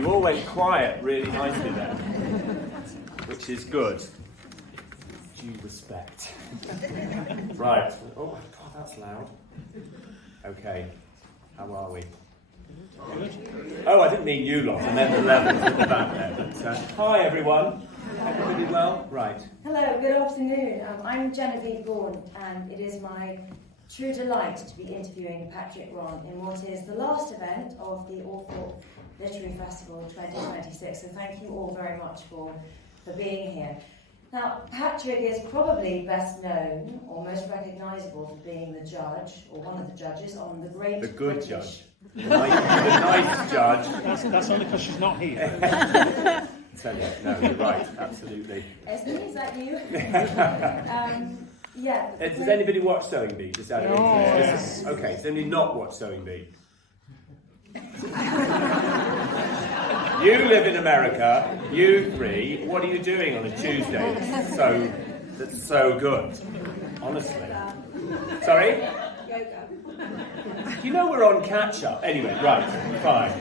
You all went quiet really nicely there, which is good. Due respect. Right. Oh, God, that's loud. Okay. How are we? Oh, I didn't mean you lot, and then the levels at the back there. But, hi, everyone. Everybody well? Right. Hello, good afternoon. I'm Genevieve Gaunt, and it is my true delight to be interviewing Patrick Ron in what is the last event of the Althorp Literary Festival 2026. So thank you all very much for being here. Now, Patrick is probably best known or most recognisable for being the judge, or one of the judges, on the Great Good British... judge. The nice judge. That's only because she's not here. No, you're right, absolutely. Esme, is that you? Yeah. Does anybody watch Sewing Bee? Just out of interest. Yes. Okay, does anybody not watch Sewing Bee? You live in America, you three, what are you doing on a Tuesday that's so good? Honestly. Sorry? Yoga. You know we're on catch-up. Anyway, right, fine.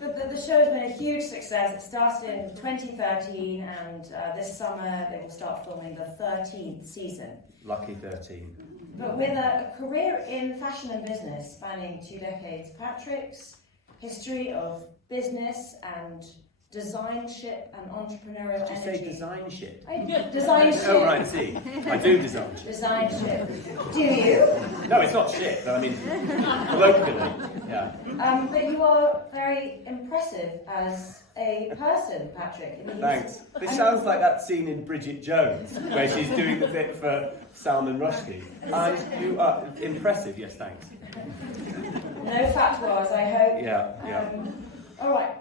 The show has been a huge success. It started in 2013, and this summer they will start filming the 13th season. Lucky 13. But with a career in fashion and business spanning 2 decades, Patrick's history of business and designship and entrepreneurial Did you energy. say design shit? Design ship. Oh, right, I see. I do design shit. Design ship. Do you? No, it's not shit, but I mean, colloquially, yeah. But you are very impressive as a person, Patrick. Thanks. This sounds like that scene in Bridget Jones, where she's doing the bit for Salman Rushdie. And you are impressive, yes, thanks. No fatwas, I hope. Yeah. All right.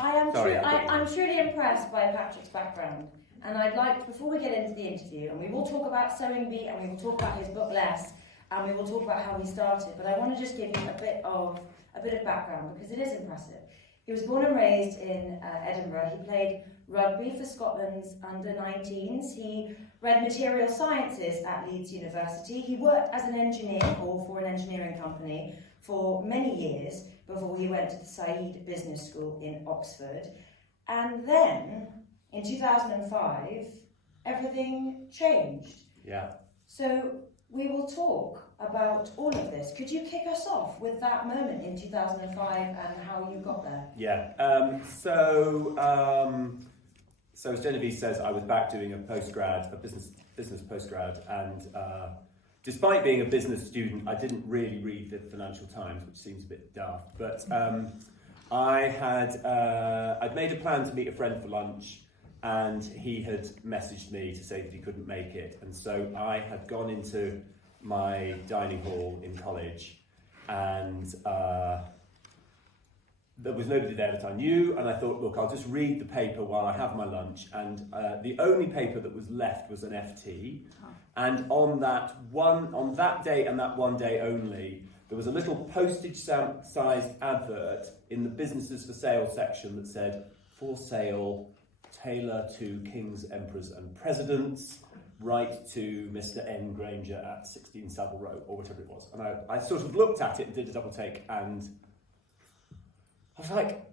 I'm Sorry, truly impressed by Patrick's background, and I'd like, before we get into the interview, and we will talk about Sewing Bee, and we will talk about his book Less, and we will talk about how he started, but I want to just give you a bit of background, because it is impressive. He was born and raised in Edinburgh. He played rugby for Scotland's under-19s. He read material sciences at Leeds University. He worked as an engineer, or for an engineering company, for many years before he went to the Said Business School in Oxford. And then, in 2005, everything changed. Yeah. So we will talk about all of this. Could you kick us off with that moment in 2005 and how you got there? Yeah. So as Genevieve says, I was back doing a business postgrad, and despite being a business student, I didn't really read the Financial Times, which seems a bit daft. But I'd made a plan to meet a friend for lunch, and he had messaged me to say that he couldn't make it. And so I had gone into my dining hall in college, and there was nobody there that I knew, and I thought, look, I'll just read the paper while I have my lunch. And the only paper that was left was an FT. And on that day and that one day only, there was a little postage-sized advert in the businesses for sale section that said, for sale, tailor to kings, emperors and presidents, write to Mr. N. Granger at 16 Savile Row, or whatever it was. And I sort of looked at it and did a double take, and I was like,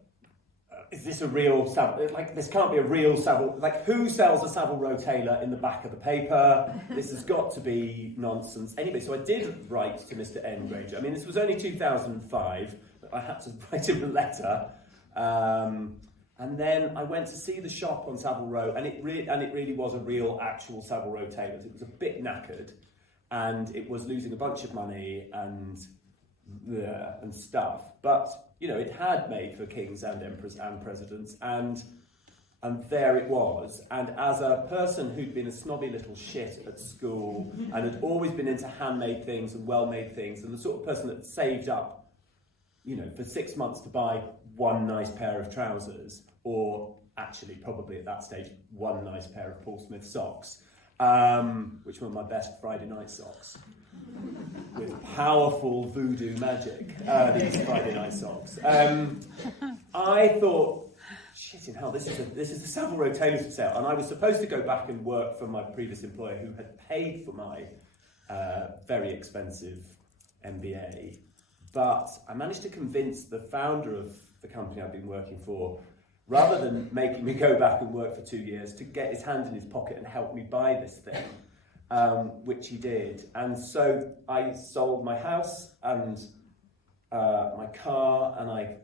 is this a real Savile? Like, this can't be a real Savile. Like, who sells a Savile Row tailor in the back of the paper? This has got to be nonsense. Anyway, so I did write to Mr. N. Granger. I mean, this was only 2005, but I had to write him a letter. And then I went to see the shop on Savile Row, and it really was a real, actual Savile Row tailors. It was a bit knackered, and it was losing a bunch of money and stuff. But you know, it had made for kings and emperors and presidents, and there it was. And as a person who'd been a snobby little shit at school and had always been into handmade things and well-made things, and the sort of person that saved up, you know, for 6 months to buy one nice pair of trousers, or actually probably at that stage one nice pair of Paul Smith socks, which were my best Friday night socks. With powerful voodoo magic, these Friday night socks. I thought, shitting hell, this is the Savile Row tailors for sale, and I was supposed to go back and work for my previous employer, who had paid for my very expensive MBA, but I managed to convince the founder of the company I'd been working for, rather than making me go back and work for 2 years, to get his hand in his pocket and help me buy this thing, which he did. And so I sold my house and my car, and I,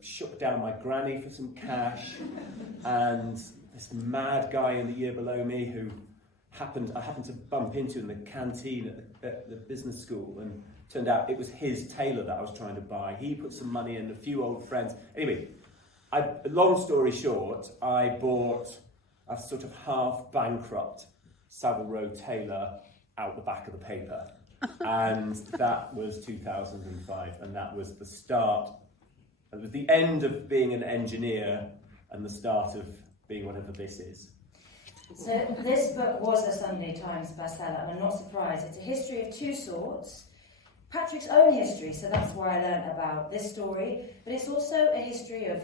shook down my granny for some cash, and this mad guy in the year below me who I happened to bump into in the canteen at the business school, and turned out it was his tailor that I was trying to buy. He put some money in, a few old friends. Anyway, long story short, I bought a sort of half bankrupt Savile Row tailor out the back of the paper. And that was 2005, and that was the start. It was the end of being an engineer and the start of being whatever this is. So this book was a Sunday Times bestseller, and I'm not surprised. It's a history of two sorts. Patrick's own history, so that's where I learned about this story, but it's also a history of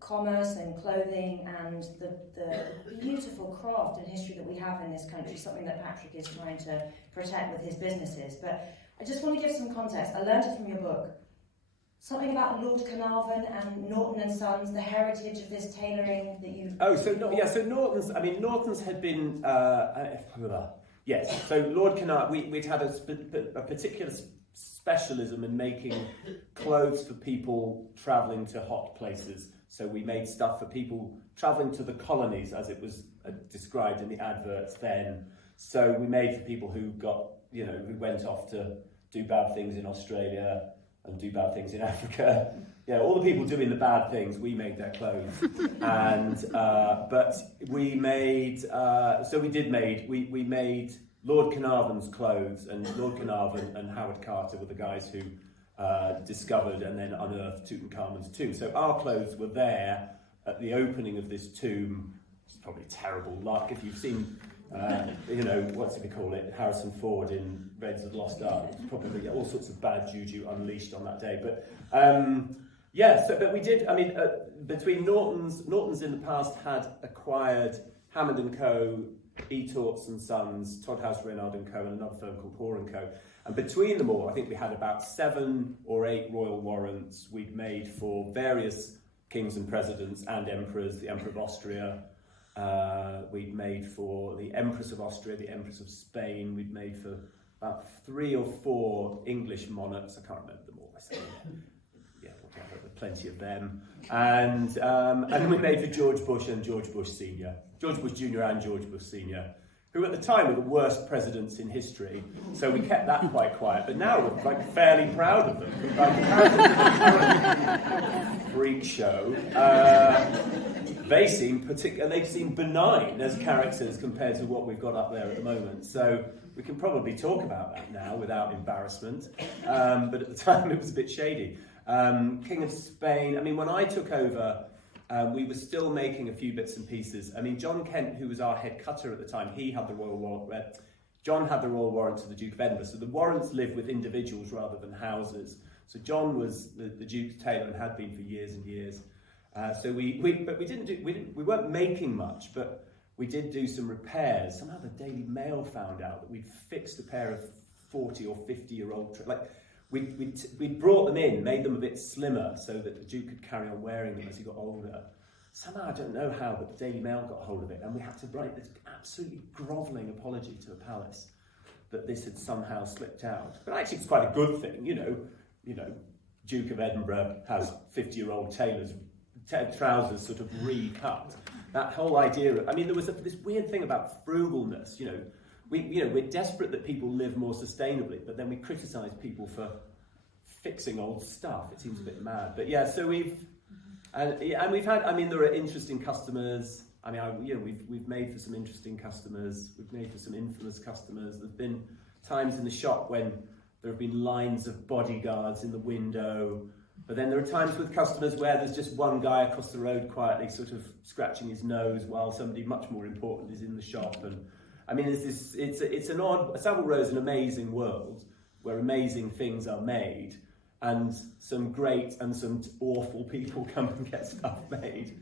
commerce and clothing and the beautiful craft and history that we have in this country, something that Patrick is trying to protect with his businesses. But I just want to give some context. I learned it from your book. Something about Lord Carnarvon and Norton and Sons, the heritage of this tailoring that you... So Norton's had been... yes, so Lord Carnarvon, we'd had a particular specialism in making clothes for people travelling to hot places. So we made stuff for people travelling to the colonies, as it was described in the adverts then. So we made for people who who went off to do bad things in Australia and do bad things in Africa. All the people doing the bad things, we made their clothes. And but we made we made Lord Carnarvon's clothes, and Lord Carnarvon and Howard Carter were the guys who discovered and then unearthed Tutankhamun's tomb. So our clothes were there at the opening of this tomb. It's probably terrible luck if you've seen, what's it we call it, Harrison Ford in Raiders of the Lost Ark. It's probably all sorts of bad juju unleashed on that day. But but we did. Between Norton's in the past had acquired Hammond & Co., Althorp and Sons, Todd House, Reynard & Co., and another firm called Hoare & Co. And between them all, I think we had about 7 or 8 royal warrants we'd made for various kings and presidents and emperors, the Emperor of Austria. We'd made for the Empress of Austria, the Empress of Spain. We'd made for about 3 or 4 English monarchs. I can't remember them all. Whatever, plenty of them. And we made for George Bush and George Bush Senior, George Bush Junior and George Bush Senior, who at the time were the worst presidents in history. So we kept that quite quiet. But now we're fairly proud of them. Freak show. They seem benign as characters compared to what we've got up there at the moment. So we can probably talk about that now without embarrassment. But at the time it was a bit shady. King of Spain, when I took over, we were still making a few bits and pieces. John Kent, who was our head cutter at the time, he had the royal warrant. John had the royal warrant to the Duke of Edinburgh. So the warrants live with individuals rather than houses. So John was the Duke's tailor and had been for years and years. We weren't making much, but we did do some repairs. Somehow the Daily Mail found out that we'd fixed a pair of 40 or 50-year-old we brought them in, made them a bit slimmer so that the Duke could carry on wearing them as he got older. Somehow, I don't know how, but the Daily Mail got hold of it, and we had to write this absolutely grovelling apology to the palace that this had somehow slipped out. But actually, it's quite a good thing, Duke of Edinburgh has 50-year-old tailors, trousers sort of recut. That whole idea of, there was this weird thing about frugalness, We're desperate that people live more sustainably, but then we criticise people for fixing old stuff. It seems a bit mad, but yeah. So we've had. There are interesting customers. We've made for some interesting customers. We've made for some infamous customers. There've been times in the shop when there have been lines of bodyguards in the window. But then there are times with customers where there's just one guy across the road quietly, sort of scratching his nose while somebody much more important is in the shop and. Savile Row is an amazing world where amazing things are made and some great and some awful people come and get stuff made.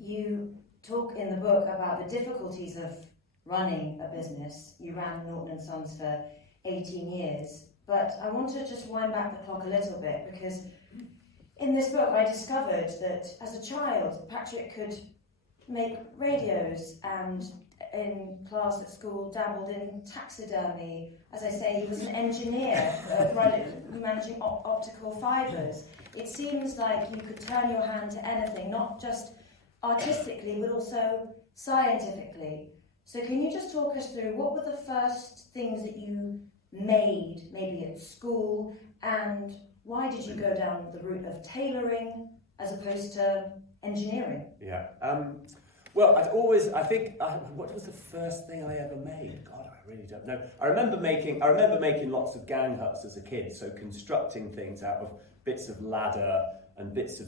You talk in the book about the difficulties of running a business. You ran Norton & Sons for 18 years, but I want to just wind back the clock a little bit because in this book I discovered that as a child Patrick could make radios, and in class at school dabbled in taxidermy. As I say, he was an engineer managing optical fibres. It seems like you could turn your hand to anything, not just artistically but also scientifically. So can you just talk us through what were the first things that you made, maybe at school, and why did you go down the route of tailoring as opposed to engineering? Yeah. Well, what was the first thing I ever made? God, I really don't know. I remember making lots of gang huts as a kid, so constructing things out of bits of ladder and bits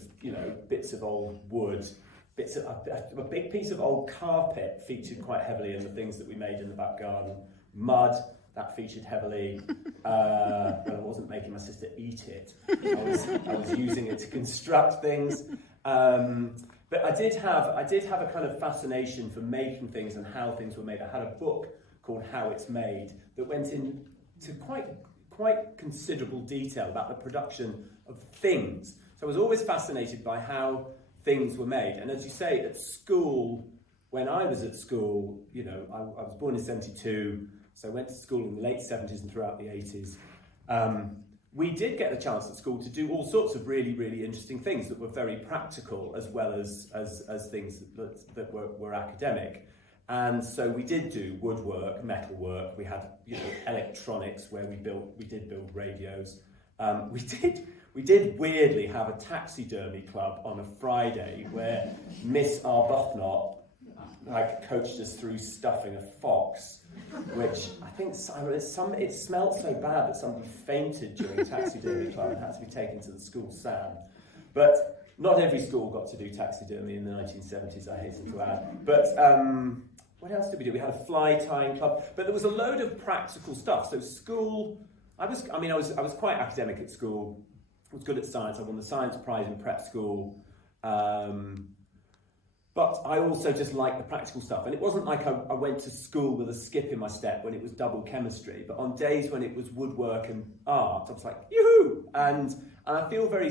of old wood. A big piece of old carpet featured quite heavily in the things that we made in the back garden. Mud, that featured heavily, but I wasn't making my sister eat it. I was using it to construct things. But I did have a kind of fascination for making things and how things were made. I had a book called How It's Made that went into quite considerable detail about the production of things. So I was always fascinated by how things were made. And as you say, at school, when I was at school, I was born in 72, so I went to school in the late 70s and throughout the 80s. We did get the chance at school to do all sorts of really, really interesting things that were very practical as well as things that were academic. And so we did do woodwork, metalwork. We had electronics where we did build radios. We did weirdly have a taxidermy club on a Friday where Miss Arbuthnot coached us through stuffing a fox, which I think it smelled so bad that somebody fainted during taxidermy club and had to be taken to the school SAM. But not every school got to do taxidermy in the 1970s, I hasten to add. But what else did we do? We had a fly tying club, but there was a load of practical stuff. So school, I was quite academic at school. I was good at science. I won the science prize in prep school. But I also just liked the practical stuff. And it wasn't like I went to school with a skip in my step when it was double chemistry. But on days when it was woodwork and art, I was like, yoo-hoo! And I feel very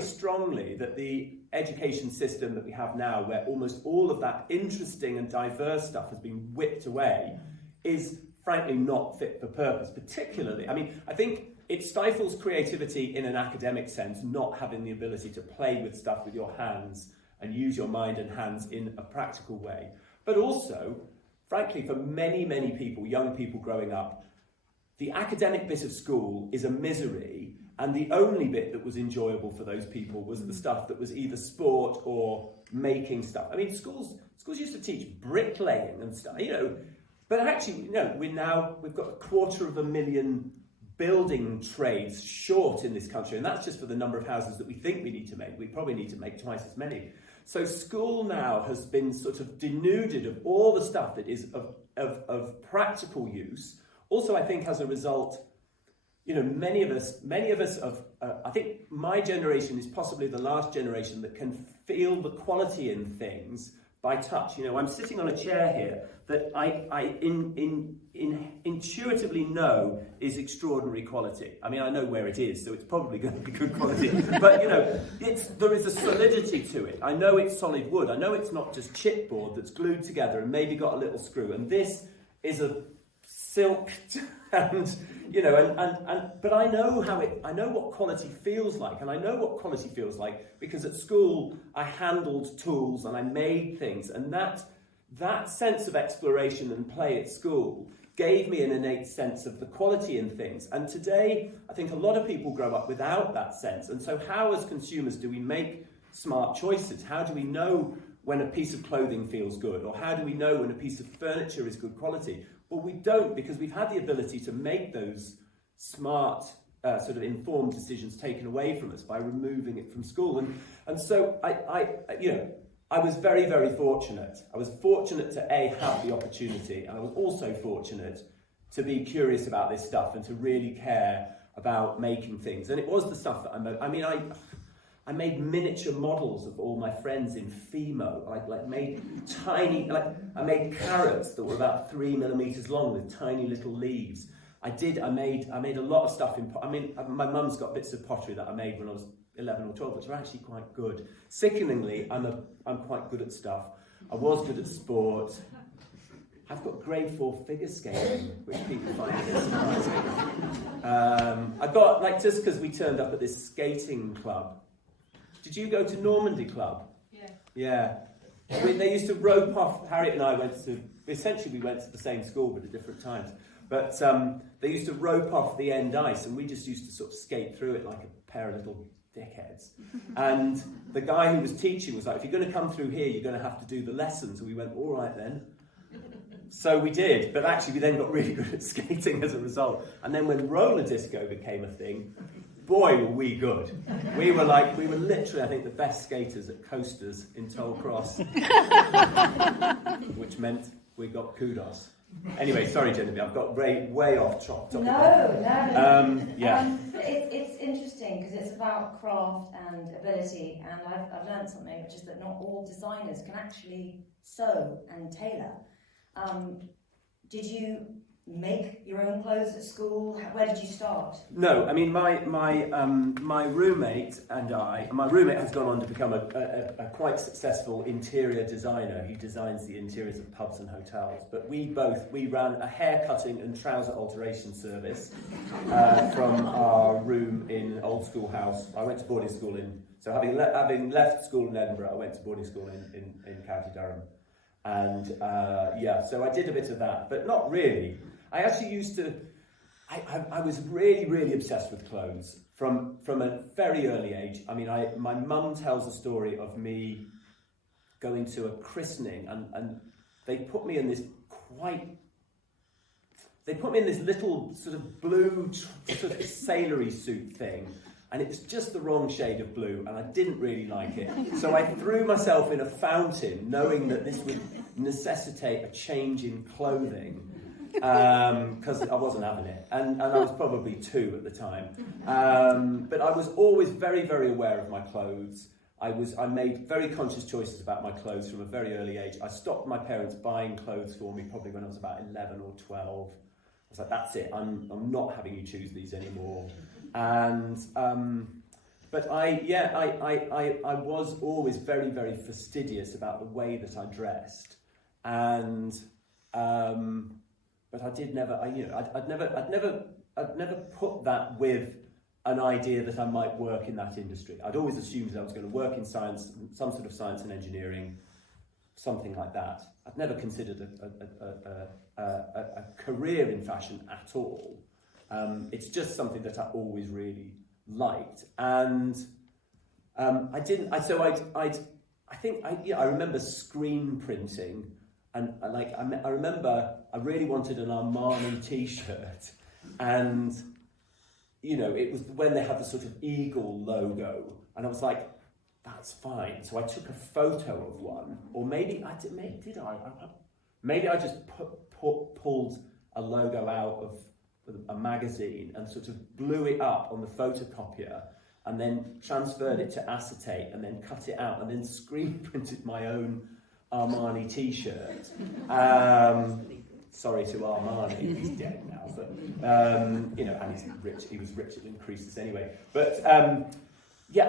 strongly that the education system that we have now, where almost all of that interesting and diverse stuff has been whipped away, is frankly not fit for purpose. Particularly, I think it stifles creativity in an academic sense, not having the ability to play with stuff with your hands and use your mind and hands in a practical way. But also, frankly, for many, many people, young people growing up, the academic bit of school is a misery, and the only bit that was enjoyable for those people was the stuff that was either sport or making stuff. Schools used to teach bricklaying and stuff, but actually, we've got 250,000 building trades short in this country, and that's just for the number of houses that we think we need to make. We probably need to make twice as many. So school now has been sort of denuded of all the stuff that is of practical use. Also, I think as a result, many of us I think my generation is possibly the last generation that can feel the quality in things by touch. I'm sitting on a chair here that I intuitively know is extraordinary quality. I know where it is, so it's probably going to be good quality. But there is a solidity to it. I know it's solid wood. I know it's not just chipboard that's glued together and maybe got a little screw. And this is a silk, and but I know what quality feels like, and I know what quality feels like because at school I handled tools and I made things, and that sense of exploration and play at school gave me an innate sense of the quality in things. And today, I think a lot of people grow up without that sense. And so how, as consumers, do we make smart choices? How do we know when a piece of clothing feels good? Or how do we know when a piece of furniture is good quality? Well, we don't, because we've had the ability to make those smart, sort of informed decisions taken away from us by removing it from school. And so I was very, very fortunate. I was fortunate to have the opportunity, and I was also fortunate to be curious about this stuff and to really care about making things. And it was the stuff that I made miniature models of all my friends in Fimo. I made carrots that were about 3 millimeters long with tiny little leaves. I made a lot of stuff my mum's got bits of pottery that I made when I was 11 or 12, which are actually quite good. Sickeningly, I'm quite good at stuff. I was good at sport. I've got grade 4 figure skating, which people find a bit surprising. I got, like, just because we turned up at this skating club. Did you go to Normandy Club? Yeah. They used to rope off, Harriet and I went to, essentially we went to the same school but at different times. But they used to rope off the end ice and we just used to sort of skate through it like a pair of little dickheads. And the guy who was teaching was like, if you're going to come through here, you're going to have to do the lessons. And we went, all right then. So we did, but actually we then got really good at skating as a result. And then when roller disco became a thing, boy, were we good. We were literally, I think, the best skaters at coasters in Toll Cross. Which meant we got kudos. Anyway, sorry, Genevieve, I've got way off topic. No. Yeah. It's interesting because it's about craft and ability, and I've learned something, which is that not all designers can actually sew and tailor. Did you make your own clothes at school? Where did you start? No, I mean my roommate and I. My roommate has gone on to become a quite successful interior designer. He designs the interiors of pubs and hotels. But we ran a hair cutting and trouser alteration service from our room in Old School House. I went to boarding school so having left school in Edinburgh, I went to boarding school in County Durham. And so I did a bit of that, but not really. I actually used to, I was really, really obsessed with clothes from a very early age. I mean, my mum tells a story of me going to a christening and they put me in this little sort of blue sort of sailory suit thing. And it was just the wrong shade of blue, and I didn't really like it. So I threw myself in a fountain, knowing that this would necessitate a change in clothing, because I wasn't having it. And I was probably 2 at the time. But I was always very, very aware of my clothes. I made very conscious choices about my clothes from a very early age. I stopped my parents buying clothes for me probably when I was about 11 or 12. I was like, that's it, I'm not having you choose these anymore. And but I was always very, very fastidious about the way that I dressed, and but I'd never put that with an idea that I might work in that industry. I'd always assumed that I was going to work in science, some sort of science and engineering, something like that. I'd never considered a career in fashion at all. It's just something that I always really liked, and I remember screen printing, and I remember I really wanted an Armani T-shirt, and it was when they had the sort of eagle logo, and I was like, that's fine. So I took a photo of one, or maybe I did. Maybe I just pulled a logo out of a magazine and sort of blew it up on the photocopier and then transferred it to acetate and then cut it out and then screen printed my own Armani T-shirt. Sorry to Armani, he's dead now, but and he's rich. He was rich at Increases anyway. But I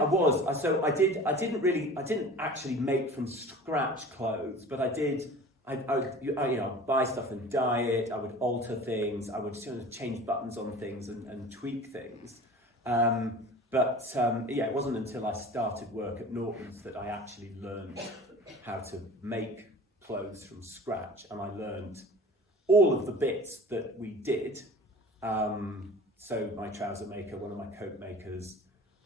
was. So I didn't actually make from scratch clothes, but I did. I would buy stuff and dye it. I would alter things. I would sort of change buttons on things and tweak things. It wasn't until I started work at Norton's that I actually learned how to make clothes from scratch, and I learned all of the bits that we did. So my trouser maker, one of my coat makers,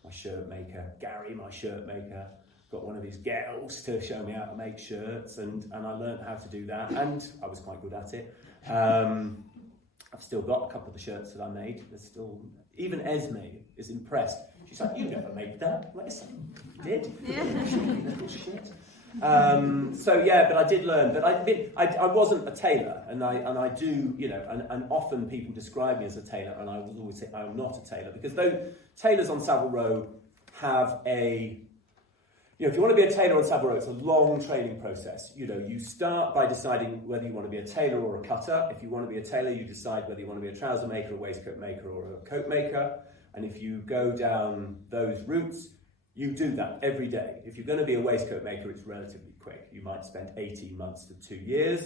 my shirt maker, Gary, my shirt maker, got one of his girls to show me how to make shirts, and I learned how to do that, and I was quite good at it. I've still got a couple of the shirts that I made. There's still, even Esme is impressed. She's like, you never made that. Like, I did. Yeah. Little shit. But I did learn. But I wasn't a tailor, and I do, and often people describe me as a tailor, and I will always say I'm not a tailor, because though tailors on Savile Row have if you want to be a tailor on Savile Row, it's a long training process. You start by deciding whether you want to be a tailor or a cutter. If you want to be a tailor, you decide whether you want to be a trouser maker, a waistcoat maker, or a coat maker. And if you go down those routes, you do that every day. If you're going to be a waistcoat maker, it's relatively quick. You might spend 18 months to 2 years.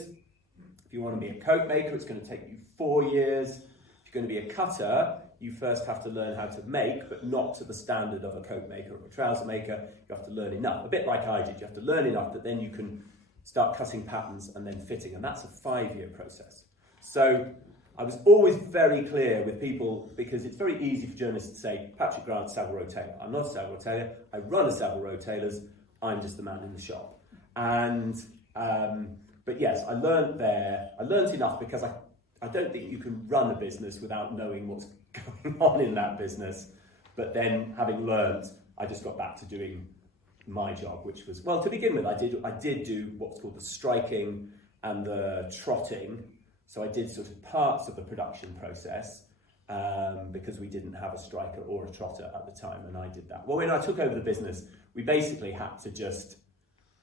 If you want to be a coat maker, it's going to take you 4 years. If you're going to be a cutter, you first have to learn how to make, but not to the standard of a coat maker or a trouser maker. You have to learn enough, a bit like I did. You have to learn enough that then you can start cutting patterns and then fitting, and that's a 5-year process. So I was always very clear with people, because it's very easy for journalists to say, Patrick Grant, Savile Row tailor. I'm not a Savile Row tailor. I run a Savile Row tailors. I'm just the man in the shop. And but yes, I learned there. I learned enough because I don't think you can run a business without knowing what's going on in that business. But then, having learned, I just got back to doing my job, which was, well, to begin with, I did do what's called the striking and the trotting. So I did sort of parts of the production process because we didn't have a striker or a trotter at the time, and I did that. Well, when I took over the business, we basically had to just,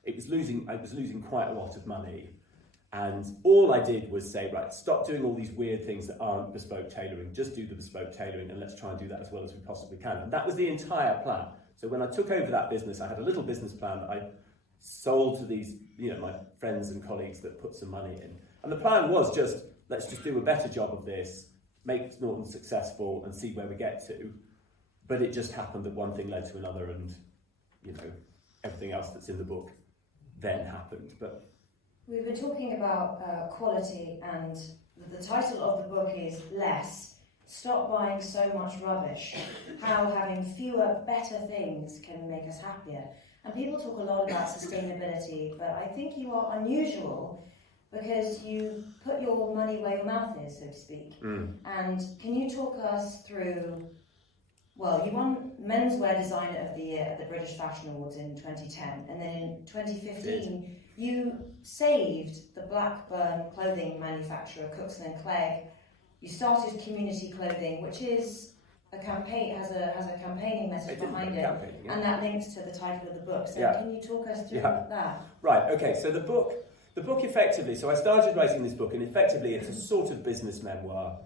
I was losing quite a lot of money, and all I did was say, right, stop doing all these weird things that aren't bespoke tailoring, just do the bespoke tailoring, and let's try and do that as well as we possibly can. And that was the entire plan. So when I took over that business, I had a little business plan that I sold to these, my friends and colleagues that put some money in. And the plan was just, let's just do a better job of this, make Norton successful and see where we get to. But it just happened that one thing led to another, and, everything else that's in the book then happened. But we've been talking about quality, and the title of the book is Less. Stop buying so much rubbish. How having fewer, better things can make us happier. And people talk a lot about sustainability, but I think you are unusual because you put your money where your mouth is, so to speak. And can you talk us through, well, you won Menswear Designer of the Year at the British Fashion Awards in 2010, and then in 2015 you saved the Blackburn clothing manufacturer Cookson & Clegg. You started Community Clothing, which is a campaign, has a campaigning message behind it, and that links to the title of the book. So can you talk us through that? Right, okay, so the book effectively, so I started writing this book, and effectively it's a sort of business memoir,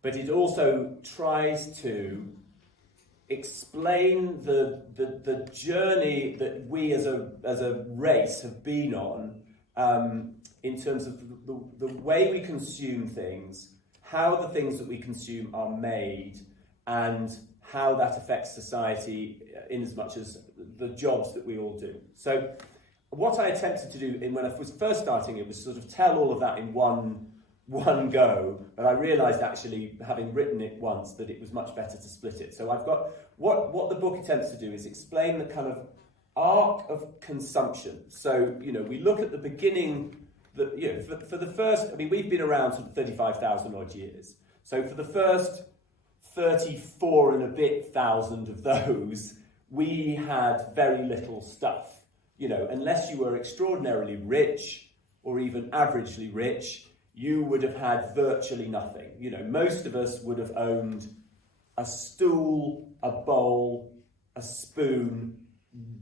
but it also tries to explain the journey that we as a race have been on in terms of the way we consume things, how the things that we consume are made, and how that affects society in as much as the jobs that we all do. So what I attempted to do when I was first starting it was sort of tell all of that in one go, but I realised actually, having written it once, that it was much better to split it. So I've got, what the book attempts to do is explain the kind of arc of consumption. So, we look at the beginning, for the first, we've been around sort of 35,000 odd years. So for the first 34 and a bit thousand of those, we had very little stuff. Unless you were extraordinarily rich or even averagely rich, you would have had virtually nothing. Most of us would have owned a stool, a bowl, a spoon,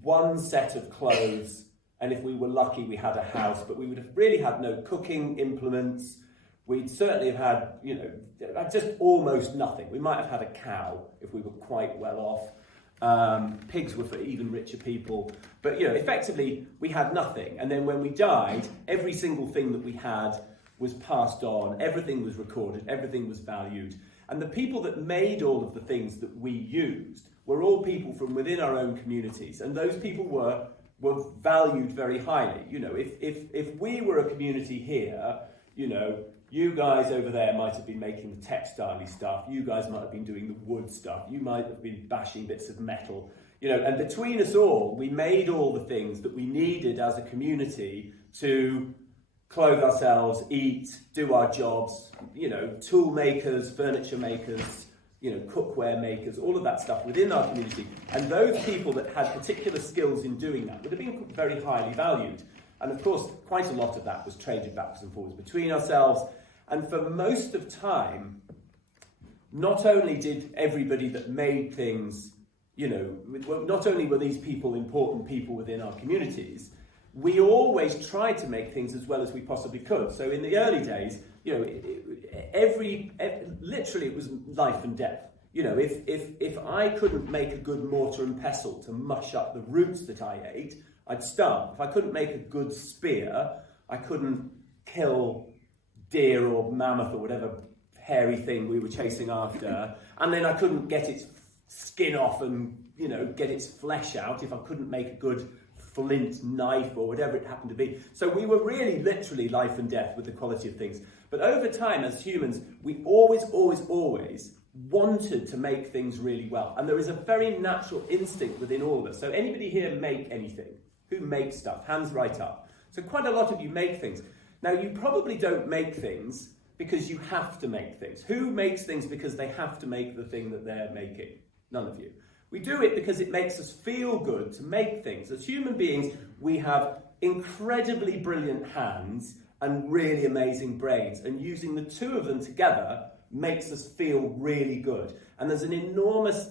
one set of clothes, and if we were lucky, we had a house, but we would have really had no cooking implements. We'd certainly have had, just almost nothing. We might have had a cow if we were quite well off. Pigs were for even richer people. But, effectively, we had nothing. And then when we died, every single thing that we had was passed on. Everything was recorded. Everything was valued. And the people that made all of the things that we used were all people from within our own communities. And those people were valued very highly. If we were a community here, you guys over there might have been making the textile-y stuff. You guys might have been doing the wood stuff. You might have been bashing bits of metal. And between us all, we made all the things that we needed as a community to clothe ourselves, eat, do our jobs, tool makers, furniture makers, cookware makers, all of that stuff within our community. And those people that had particular skills in doing that would have been very highly valued. And of course, quite a lot of that was traded backwards and forwards between ourselves. And for most of time, not only did everybody that made things, not only were these people important people within our communities, we always tried to make things as well as we possibly could. So in the early days, literally it was life and death. You know, if I couldn't make a good mortar and pestle to mush up the roots that I ate, I'd starve. If I couldn't make a good spear, I couldn't kill deer or mammoth or whatever hairy thing we were chasing after, and then I couldn't get its skin off and, you know, get its flesh out if I couldn't make a good flint knife or whatever it happened to be. So we were really literally life and death with the quality of things. But over time, as humans, we always wanted to make things really well. And there is a very natural instinct within all of us. So anybody here make anything? Who makes stuff? Hands right up. So quite a lot of you make things. Now, you probably don't make things because you have to make things. Who makes things because they have to make the thing that they're making? None of you. We do it because it makes us feel good to make things. As human beings, we have incredibly brilliant hands and really amazing brains. And using the two of them together makes us feel really good. And there's an enormous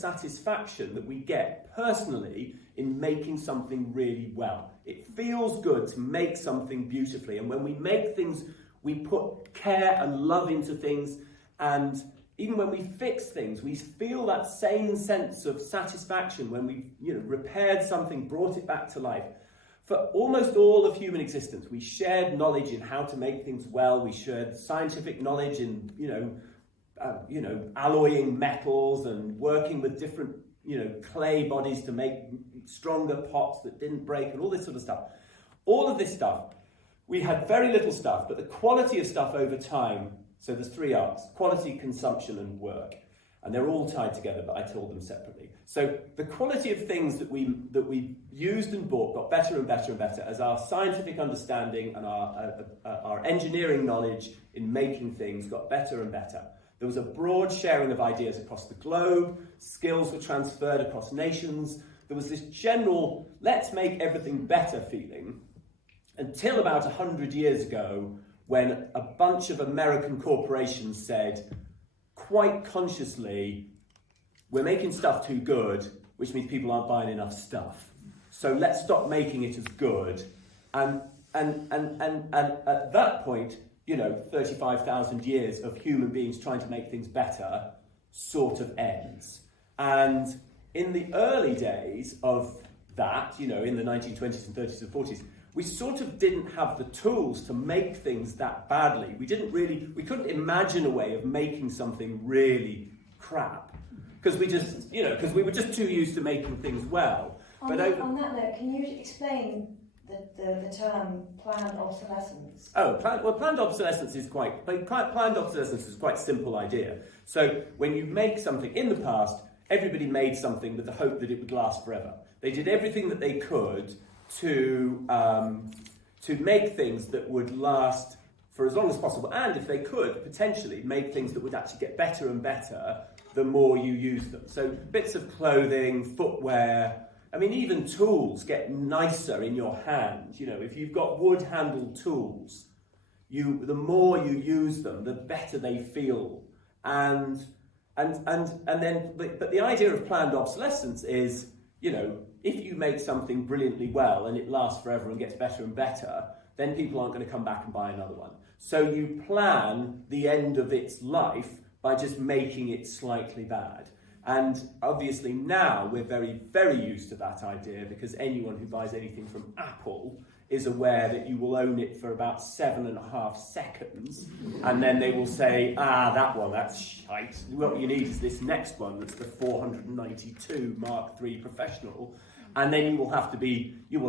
satisfaction that we get personally in making something really well. It feels good to make something beautifully. And when we make things, we put care and love into things. And even when we fix things, we feel that same sense of satisfaction when we, you know, repaired something, brought it back to life. For almost all of human existence, we shared knowledge in how to make things well. We shared scientific knowledge in, alloying metals and working with different, clay bodies to make stronger pots that didn't break and all this sort of stuff. All of this stuff, we had very little stuff, but the quality of stuff over time. So there's three R's: quality, consumption, and work. And they're all tied together, but I told them separately. So the quality of things that we used and bought got better and better and better as our scientific understanding and our engineering knowledge in making things got better and better. There was a broad sharing of ideas across the globe. Skills were transferred across nations. There was this general, let's make everything better feeling, until about 100 years ago, when a bunch of American corporations said, quite consciously, we're making stuff too good, which means people aren't buying enough stuff. So let's stop making it as good. And at that point, 35,000 years of human beings trying to make things better sort of ends. And in the early days of that, in the 1920s and 30s and 40s, we sort of didn't have the tools to make things that badly. We couldn't imagine a way of making something really crap. Because we were just too used to making things well. On that note, can you explain the term planned obsolescence? Planned obsolescence is quite a simple idea. So when you make something in the past, everybody made something with the hope that it would last forever. They did everything that they could to make things that would last for as long as possible, and if they could, potentially make things that would actually get better and better the more you use them. So bits of clothing, footwear, even tools get nicer in your hand. If you've got wood-handled tools, the more you use them, the better they feel. But the idea of planned obsolescence is, if you make something brilliantly well and it lasts forever and gets better and better, then people aren't going to come back and buy another one. So you plan the end of its life by just making it slightly bad. And obviously now we're very, very used to that idea, because anyone who buys anything from Apple is aware that you will own it for about 7.5 seconds, and then they will say, that one, that's shite. What you need is this next one, that's the 492 Mark III Professional, and then you will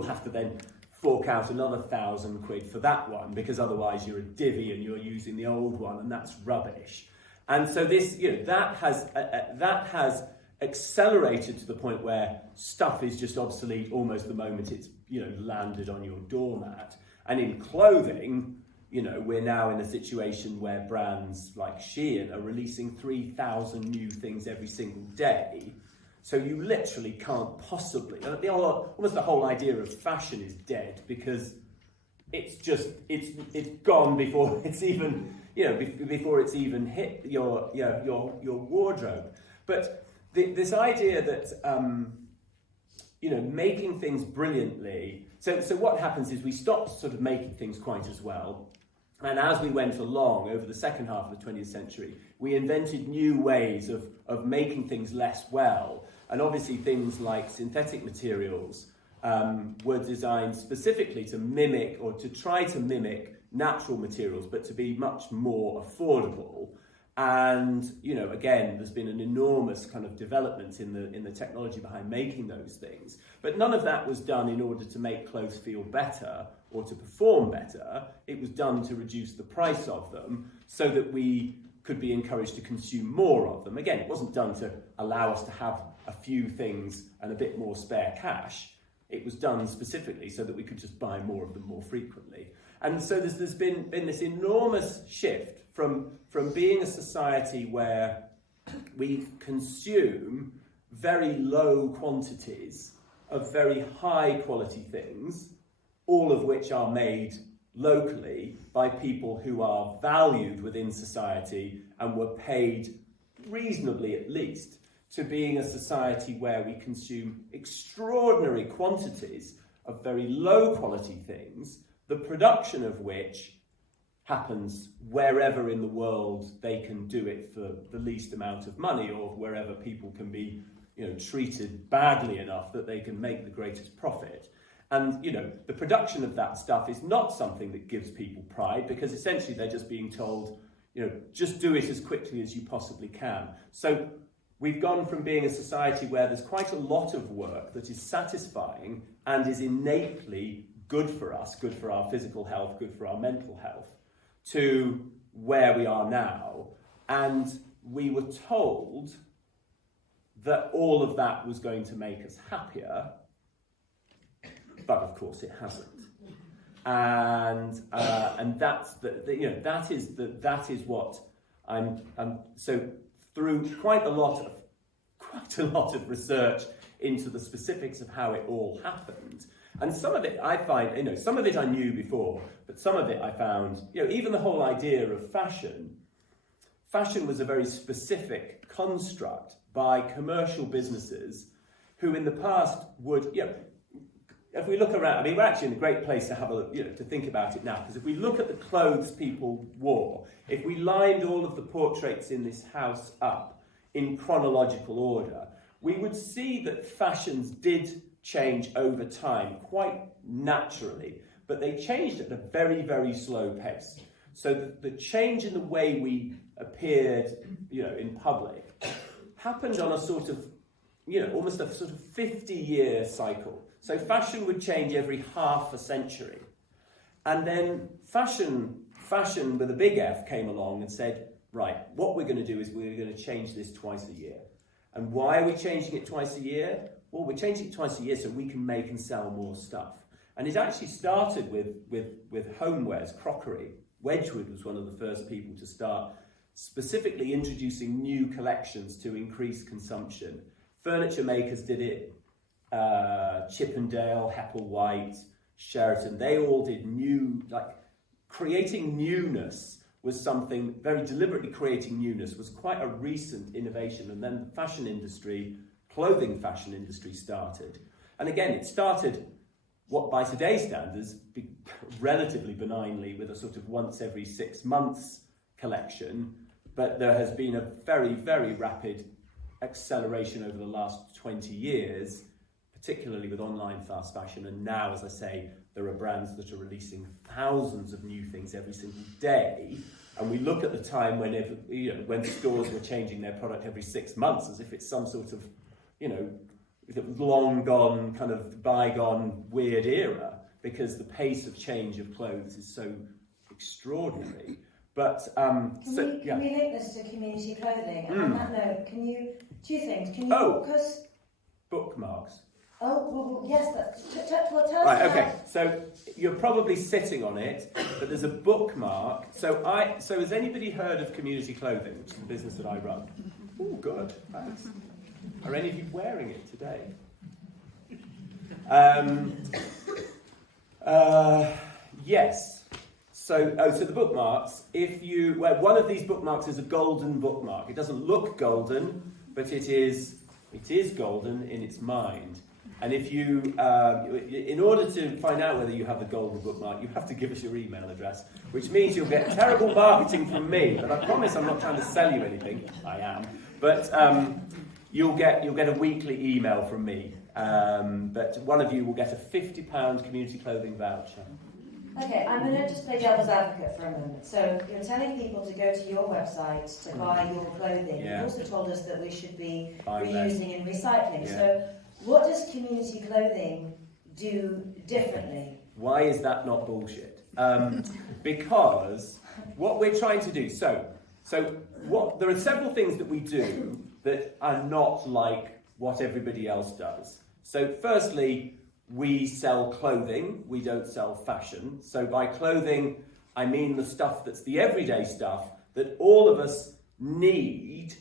have to then fork out another £1,000 for that one, because otherwise you're a divvy and you're using the old one, and that's rubbish. And so this, that has accelerated to the point where stuff is just obsolete almost the moment it's landed on your doormat. And in clothing, we're now in a situation where brands like Shein are releasing 3,000 new things every single day. So you literally can't possibly. Almost the whole idea of fashion is dead, because it's gone before it's even before it's even hit your wardrobe. But this idea that making things brilliantly. So what happens is we stop sort of making things quite as well, And as we went along over the second half of the 20th century, we invented new ways of making things less well. And obviously things like synthetic materials were designed specifically to mimic, or to try to mimic, natural materials, but to be much more affordable. And, you know, again, there's been an enormous kind of development in the technology behind making those things. But none of that was done in order to make clothes feel better or to perform better. It was done to reduce the price of them so that we could be encouraged to consume more of them. Again, it wasn't done to allow us to have a few things and a bit more spare cash. It was done specifically so that we could just buy more of them more frequently. And so there's been this enormous shift from being a society where we consume very low quantities of very high quality things, all of which are made locally by people who are valued within society and were paid reasonably at least, to being a society where we consume extraordinary quantities of very low quality things, the production of which happens wherever in the world they can do it for the least amount of money, or wherever people can be, you know, treated badly enough that they can make the greatest profit. And, you know, the production of that stuff is not something that gives people pride, because essentially they're just being told, you know, just do it as quickly as you possibly can. So we've gone from being a society where there's quite a lot of work that is satisfying and is innately good for us, good for our physical health, good for our mental health, to where we are now. And we were told that all of that was going to make us happier, but of course it hasn't. And that's that is what I'm so through quite a lot of research into the specifics of how it all happened. And some of it I find, you know, some of it I knew before, but some of it I found, you know, even the whole idea of fashion was a very specific construct by commercial businesses who in the past would, you know, if we look around, I mean, we're actually in a great place to have a, you know, to think about it now, because if we look at the clothes people wore, if we lined all of the portraits in this house up in chronological order, we would see that fashions did change over time quite naturally, but they changed at a very, very slow pace. So the change in the way we appeared, you know, in public happened on a sort of, you know, almost a sort of 50-year cycle. So fashion would change every half a century. And then fashion with a big F came along and said, right, what we're going to do is we're going to change this twice a year. And why are we changing it twice a year? Well, we're changing it twice a year so we can make and sell more stuff. And it actually started with homewares, crockery. Wedgwood was one of the first people to start specifically introducing new collections to increase consumption. Furniture makers did it. Chippendale, Hepplewhite, Sheraton, they all did new, like, creating newness was something, very deliberately creating newness was quite a recent innovation. And then the fashion industry, clothing fashion industry started. And again, it started what by today's standards, relatively benignly with a sort of once every 6 months collection, but there has been a very, very rapid acceleration over the last 20 years, particularly with online fast fashion. And now, as I say, there are brands that are releasing thousands of new things every single day. And we look at the time when stores were changing their product every 6 months as if it's some sort of, you know, long gone, kind of bygone weird era, because the pace of change of clothes is so extraordinary. But can we link this to community clothing? And on that note, two things. Can you walk us? Bookmarks. Oh, well, yes, tell us. Right, okay. So you're probably sitting on it, but there's a bookmark. So has anybody heard of Community Clothing, which is the business that I run? Oh, good. Thanks. Are any of you wearing it today? Yes. So the bookmarks, one of these bookmarks is a golden bookmark. It doesn't look golden, but it is golden in its mind. And if you, in order to find out whether you have the golden bookmark, you have to give us your email address, which means you'll get terrible marketing from me. But I promise I'm not trying to sell you anything. I am. But you'll get a weekly email from me. But one of you will get a £50 community clothing voucher. Okay, I'm going to just play devil's advocate for a moment. So you're telling people to go to your website to buy your clothing. Yeah. You also told us that we should be Buy reusing and recycling. Yeah. So what does community clothing do differently? Why is that not bullshit? Because what we're trying to do, there are several things that we do that are not like what everybody else does. So firstly, we sell clothing, we don't sell fashion. So by clothing, I mean the stuff that's the everyday stuff that all of us need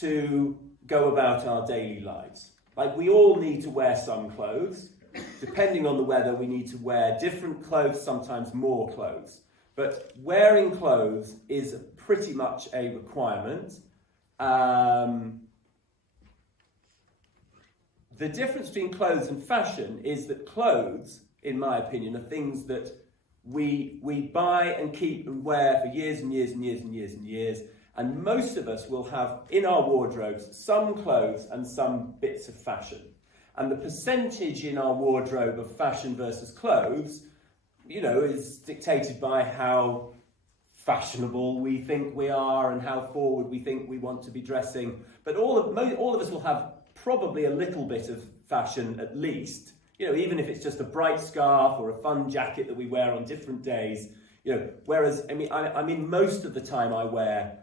to go about our daily lives. Like we all need to wear some clothes. Depending on the weather, we need to wear different clothes, sometimes more clothes. But wearing clothes is pretty much a requirement. The difference between clothes and fashion is that clothes, in my opinion, are things that we buy and keep and wear for years and years and years and years and years. And most of us will have in our wardrobes some clothes and some bits of fashion. And the percentage in our wardrobe of fashion versus clothes, is dictated by how fashionable we think we are and how forward we think we want to be dressing. But all of us will have probably a little bit of fashion at least, even if it's just a bright scarf or a fun jacket that we wear on different days, whereas, I mean, most of the time I wear,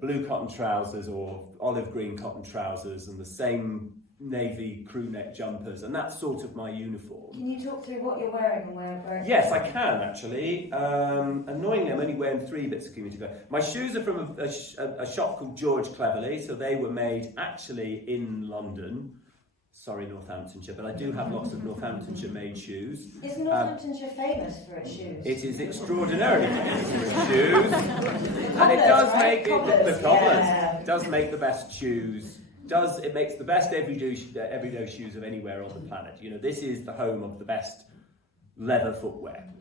blue cotton trousers or olive green cotton trousers and the same navy crew neck jumpers, and that's sort of my uniform. Can you talk through what you're wearing and where Yes, I can actually. Annoyingly, I'm only wearing 3 bits of community clothing. My shoes are from a shop called George Cleverly, so they were made actually in London. Sorry, Northamptonshire, but I do have lots of Northamptonshire made shoes. Is Northamptonshire famous for its shoes? It is extraordinarily famous for its shoes, and it does make the cobblers. Yeah. Does make the best shoes. It makes the best everyday shoes of anywhere on the planet. This is the home of the best leather footwear.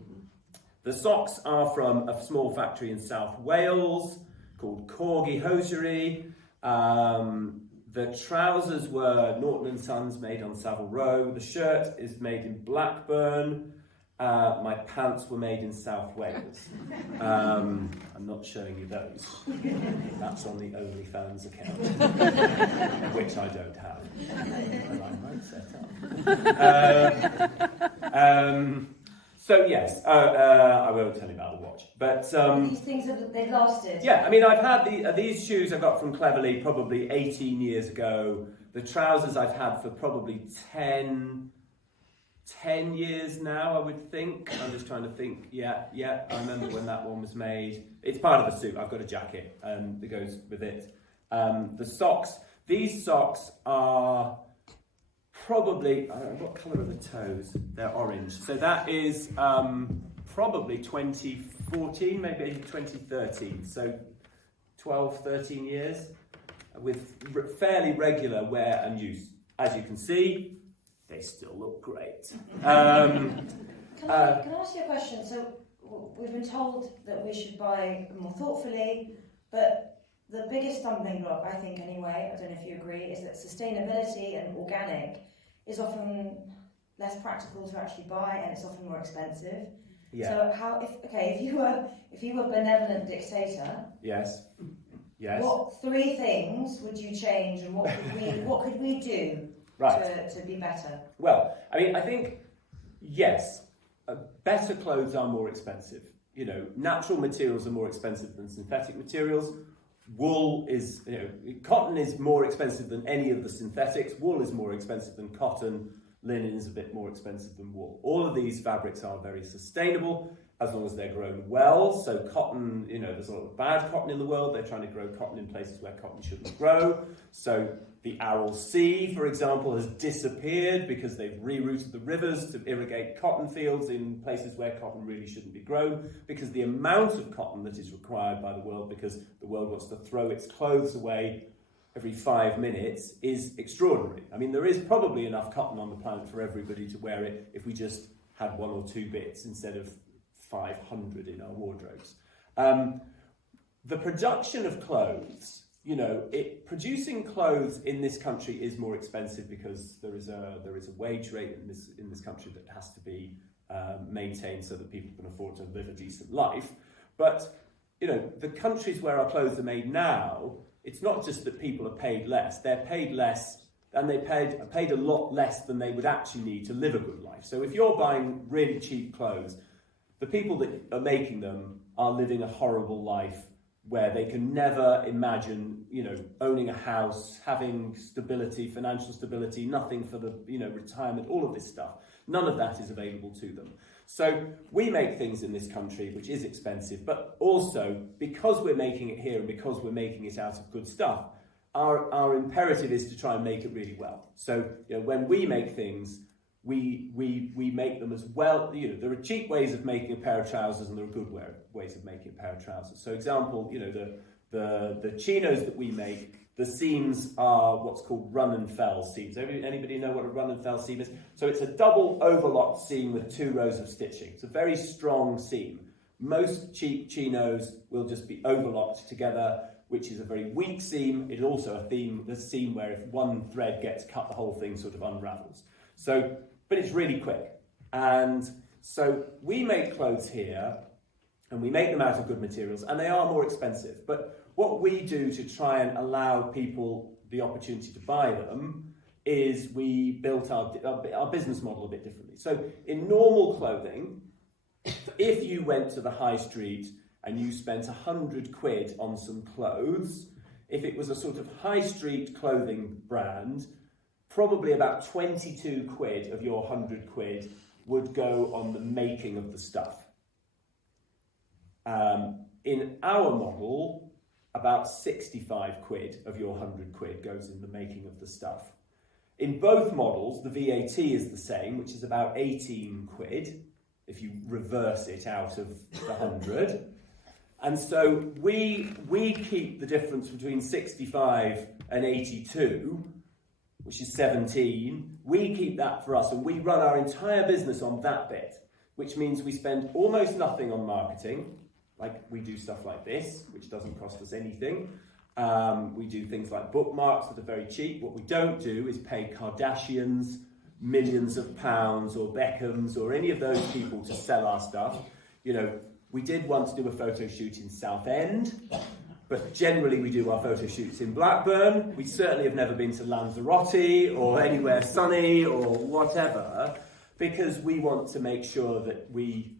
The socks are from a small factory in South Wales called Corgi Hosiery. The trousers were Norton & Sons, made on Savile Row. The shirt is made in Blackburn. My pants were made in South Wales. I'm not showing you those. That's on the OnlyFans account, which I don't have. And I might set up. So yes, I won't tell you about the watch. But these things they've lasted. Yeah, I mean, I've had these shoes I got from Cleverly probably 18 years ago. The trousers I've had for probably 10 years now, I would think. I'm just trying to think. Yeah, I remember when that one was made. It's part of a suit. I've got a jacket that goes with it. The socks. These socks are probably, what colour are the toes? They're orange. So that is probably 2014, maybe 2013. So 12, 13 years with fairly regular wear and use. As you can see, they still look great. Can I ask you a question? So we've been told that we should buy more thoughtfully, but the biggest stumbling block, I think anyway, I don't know if you agree, is that sustainability and organic is often less practical to actually buy, and it's often more expensive. Yeah. So if you were benevolent dictator, Yes. what 3 things would you change, and what could we do to be better? Well, I mean, I think yes, better clothes are more expensive. Natural materials are more expensive than synthetic materials. Wool is, cotton is more expensive than any of the synthetics. Wool is more expensive than cotton. Linen is a bit more expensive than wool. All of these fabrics are very sustainable as long as they're grown well. So cotton, there's a lot of bad cotton in the world. They're trying to grow cotton in places where cotton shouldn't grow. So the Aral Sea, for example, has disappeared because they've rerouted the rivers to irrigate cotton fields in places where cotton really shouldn't be grown, because the amount of cotton that is required by the world, because the world wants to throw its clothes away, every 5 minutes is extraordinary. I mean, there is probably enough cotton on the planet for everybody to wear it if we just had 1 or 2 bits instead of 500 in our wardrobes. The production of clothes, producing clothes in this country is more expensive because there is a wage rate in this country that has to be maintained so that people can afford to live a decent life. But the countries where our clothes are made now, it's not just that people are paid less; they're paid less, and they paid a lot less than they would actually need to live a good life. So if you're buying really cheap clothes, the people that are making them are living a horrible life where they can never imagine, owning a house, having stability, financial stability, nothing for the, retirement, all of this stuff. None of that is available to them. So we make things in this country which is expensive, but also because we're making it here and because we're making it out of good stuff, our imperative is to try and make it really well. So when we make things, we make them as well. There are cheap ways of making a pair of trousers and there are good ways of making a pair of trousers. So example, the chinos that we make, the seams are what's called run and fell seams. Anybody know what a run and fell seam is? So it's a double overlocked seam with 2 rows of stitching. It's a very strong seam. Most cheap chinos will just be overlocked together, which is a very weak seam. It's also a seam where if one thread gets cut, the whole thing sort of unravels. But it's really quick. And so we make clothes here and we make them out of good materials and they are more expensive. But what we do to try and allow people the opportunity to buy them is we built our business model a bit differently. So in normal clothing, if you went to the high street and you spent 100 quid on some clothes, if it was a sort of high street clothing brand, probably about 22 quid of your 100 quid would go on the making of the stuff. In our model, about 65 quid of your 100 quid goes in the making of the stuff. In both models, the VAT is the same, which is about 18 quid, if you reverse it out of the 100. And so we keep the difference between 65 and 82, which is 17, we keep that for us and we run our entire business on that bit, which means we spend almost nothing on marketing. Like we do stuff like this, which doesn't cost us anything. We do things like bookmarks that are very cheap. What we don't do is pay Kardashians millions of pounds or Beckhams or any of those people to sell our stuff. We did once do a photo shoot in Southend, but generally we do our photo shoots in Blackburn. We certainly have never been to Lanzarote or anywhere sunny or whatever, because we want to make sure that we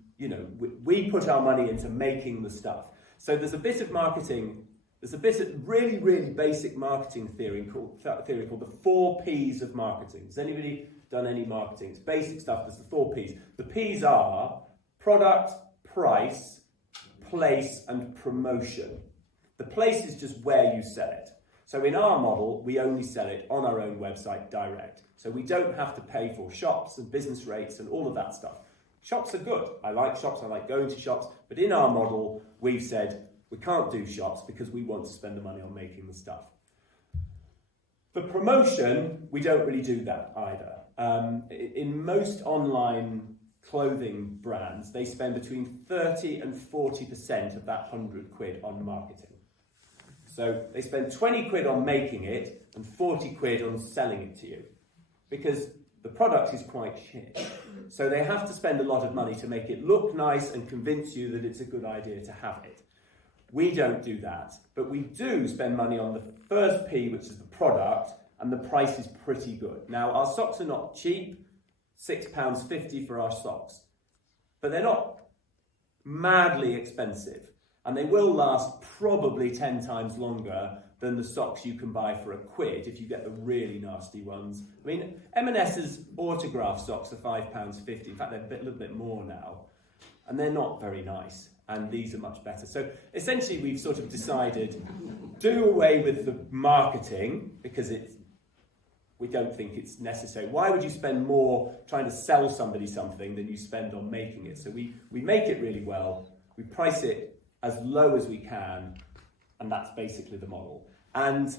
put our money into making the stuff. So there's a bit of marketing, there's a bit of really, really basic marketing theory called the 4 Ps of marketing. Has anybody done any marketing? It's basic stuff, there's the 4 Ps. The Ps are product, price, place, and promotion. The place is just where you sell it. So in our model, we only sell it on our own website direct. So we don't have to pay for shops and business rates and all of that stuff. Shops are good. I like shops, I like going to shops. But in our model, we've said we can't do shops because we want to spend the money on making the stuff. For promotion, we don't really do that either. In most online clothing brands, they spend between 30 and 40% of that 100 quid on marketing. So they spend 20 quid on making it and 40 quid on selling it to you because the product is quite shit. So they have to spend a lot of money to make it look nice and convince you that it's a good idea to have it. We don't do that, but we do spend money on the first P, which is the product, and the price is pretty good. Now, our socks are not cheap, £6.50 for our socks, but they're not madly expensive, and they will last probably 10 times longer than the socks you can buy for £1 if you get the really nasty ones. I mean, M&S's autograph socks are £5.50. In fact, they're a little bit more now, and they're not very nice, and these are much better. So essentially, we've sort of decided, do away with the marketing, because we don't think it's necessary. Why would you spend more trying to sell somebody something than you spend on making it? So we make it really well, we price it as low as we can, and that's basically the model. And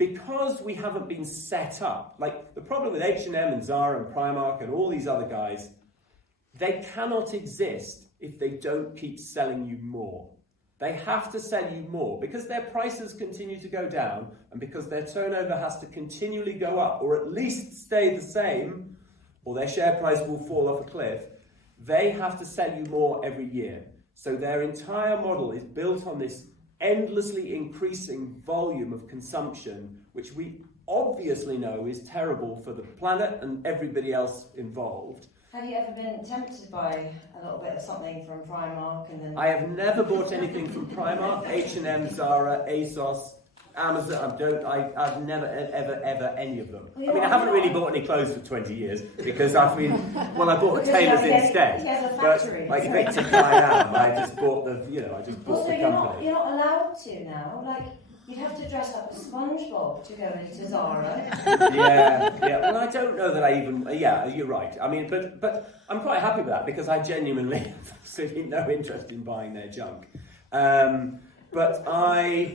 because we haven't been set up, like the problem with H&M and Zara and Primark and all these other guys, they cannot exist if they don't keep selling you more. They have to sell you more because their prices continue to go down and because their turnover has to continually go up or at least stay the same, or their share price will fall off a cliff. They have to sell you more every year. So their entire model is built on this endlessly increasing volume of consumption, which we obviously know is terrible for the planet and everybody else involved. Have you ever been tempted by a little bit of something from Primark and then... I have never bought anything from Primark, H&M, Zara, ASOS, Amazon. I've never, ever, any of them. Well, I mean, I haven't really bought any clothes for 20 years because I've been, well, I bought tailors instead. He has a factory. But like victim I am, I just bought the, I just bought Also, the company. you're not allowed to now. Like, you'd have to dress up as SpongeBob to go into Zara. Yeah. Well, I don't know that I even. Yeah, you're right. I mean, but I'm quite happy with that because I genuinely have absolutely no interest in buying their junk. But I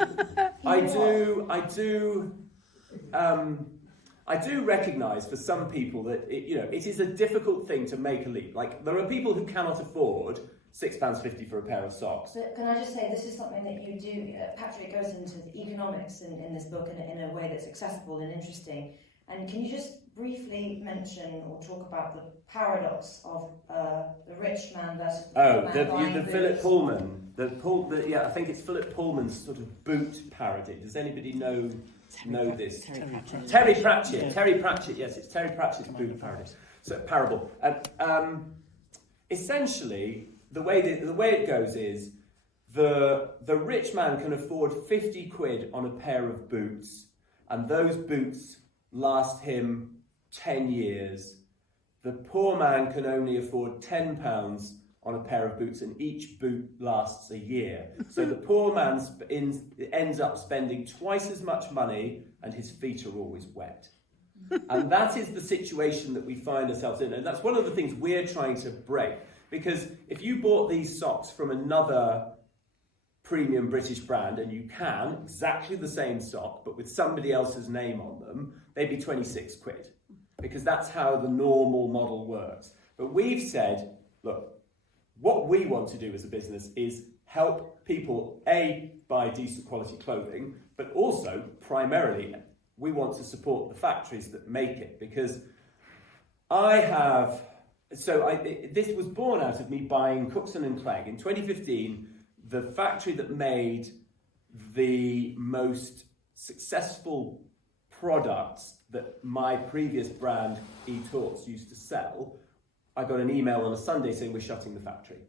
do recognise for some people that it is a difficult thing to make a leap. Like there are people who cannot afford £6.50 for a pair of socks. So can I just say, this is something that you do, Patrick goes into the economics in this book in a way that's accessible and interesting. And can you just briefly mention or talk about the paradox of the rich man versus the poor man the Philip Pullman. I think it's Philip Pullman's sort of boot parody. Does anybody know this? Terry Pratchett. Yes, it's Terry Pratchett's boot parody. So parable. Essentially, the way it goes is the rich man can afford 50 quid on a pair of boots, and those boots last him 10 years. The poor man can only afford £10 on a pair of boots, and each boot lasts a year. So the poor man ends up spending twice as much money, and his feet are always wet. And that is the situation that we find ourselves in, and that's one of the things we're trying to break. Because if you bought these socks from another premium British brand, and you can, exactly the same sock, but with somebody else's name on them, they'd be 26 quid. Because that's how the normal model works. But we've said, look, what we want to do as a business is help people, A, buy decent quality clothing, but also, primarily, we want to support the factories that make it. Because this was born out of me buying Cookson and Clegg. In 2015, the factory that made the most successful products that my previous brand, eTorts, used to sell, I got an email on a Sunday saying we're shutting the factory.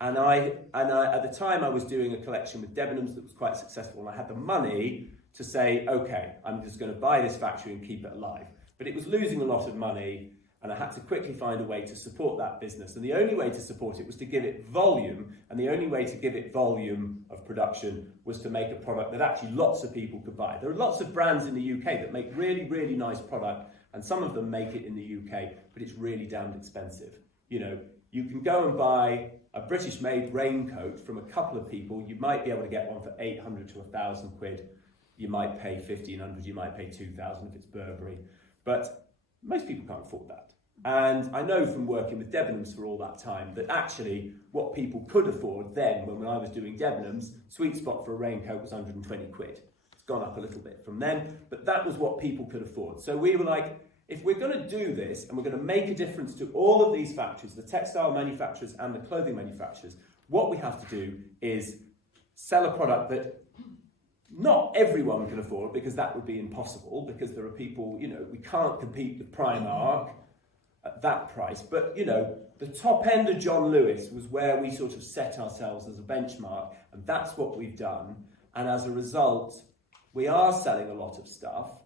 And I at the time I was doing a collection with Debenhams that was quite successful, and I had the money to say, okay, I'm just going to buy this factory and keep it alive. But it was losing a lot of money, and I had to quickly find a way to support that business. And the only way to support it was to give it volume, and the only way to give it volume of production was to make a product that actually lots of people could buy. There are lots of brands in the UK that make really, really nice product, and some of them make it in the UK, but it's really damned expensive. You can go and buy a British-made raincoat from a couple of people. You might be able to get one for 800 to 1,000 quid. You might pay 1,500, you might pay 2,000 if it's Burberry. But most people can't afford that. And I know from working with Debenhams for all that time that actually what people could afford then, when I was doing Debenhams, sweet spot for a raincoat was 120 quid. It's gone up a little bit from then, but that was what people could afford. So we were like, if we're going to do this and we're going to make a difference to all of these factories, the textile manufacturers and the clothing manufacturers, what we have to do is sell a product that not everyone can afford, because that would be impossible, because there are people, we can't compete with Primark at that price. But, the top end of John Lewis was where we sort of set ourselves as a benchmark, and that's what we've done. And as a result, we are selling a lot of stuff,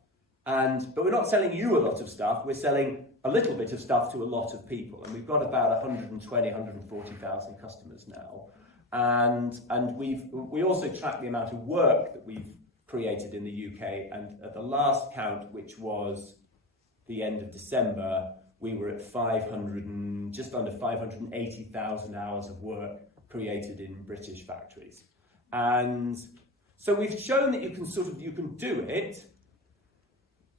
but we're not selling you a lot of stuff, we're selling a little bit of stuff to a lot of people. And we've got about 140,000 customers now. And we also track the amount of work that we've created in the UK, and at the last count, which was the end of December, we were at just under 580,000 hours of work created in British factories. And so we've shown that you can do it,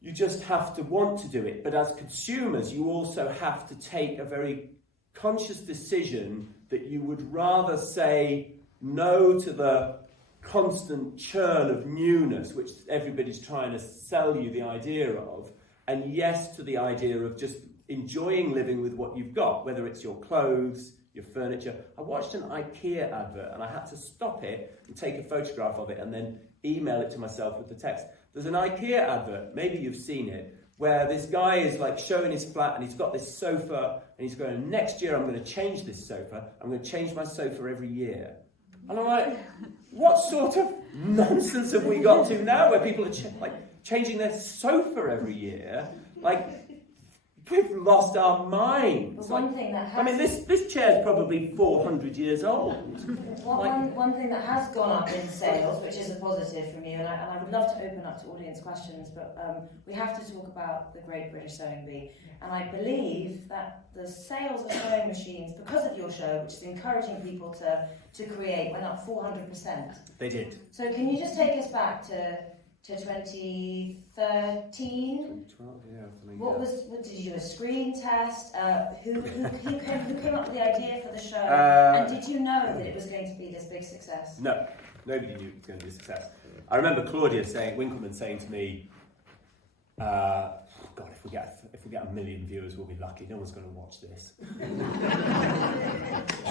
You just have to want to do it. But as consumers, you also have to take a very conscious decision that you would rather say no to the constant churn of newness, which everybody's trying to sell you the idea of, and yes to the idea of just enjoying living with what you've got, whether it's your clothes, your furniture. I watched an IKEA advert and I had to stop it and take a photograph of it and then email it to myself with the text. There's an IKEA advert, maybe you've seen it, where this guy is like showing his flat and he's got this sofa and he's going, next year I'm going to change this sofa. I'm going to change my sofa every year. And I'm like, what sort of nonsense have we got to now where people are changing their sofa every year? Like, we've lost our minds. But one thing that has... I mean, this chair's probably 400 years old. One thing that has gone up in sales, which is a positive from you, and I would love to open up to audience questions, but we have to talk about the Great British Sewing Bee. And I believe that the sales of sewing machines, because of your show, which is encouraging people to create, went up 400%. They did. So can you just take us back to 2013? 2012, yeah. What did you do a screen test? Who came up with the idea for the show? And did you know that it was going to be this big success? No, nobody knew it was going to be a success. I remember Claudia Winkleman saying to me, God, if we get 1 million viewers, we'll be lucky. No one's going to watch this.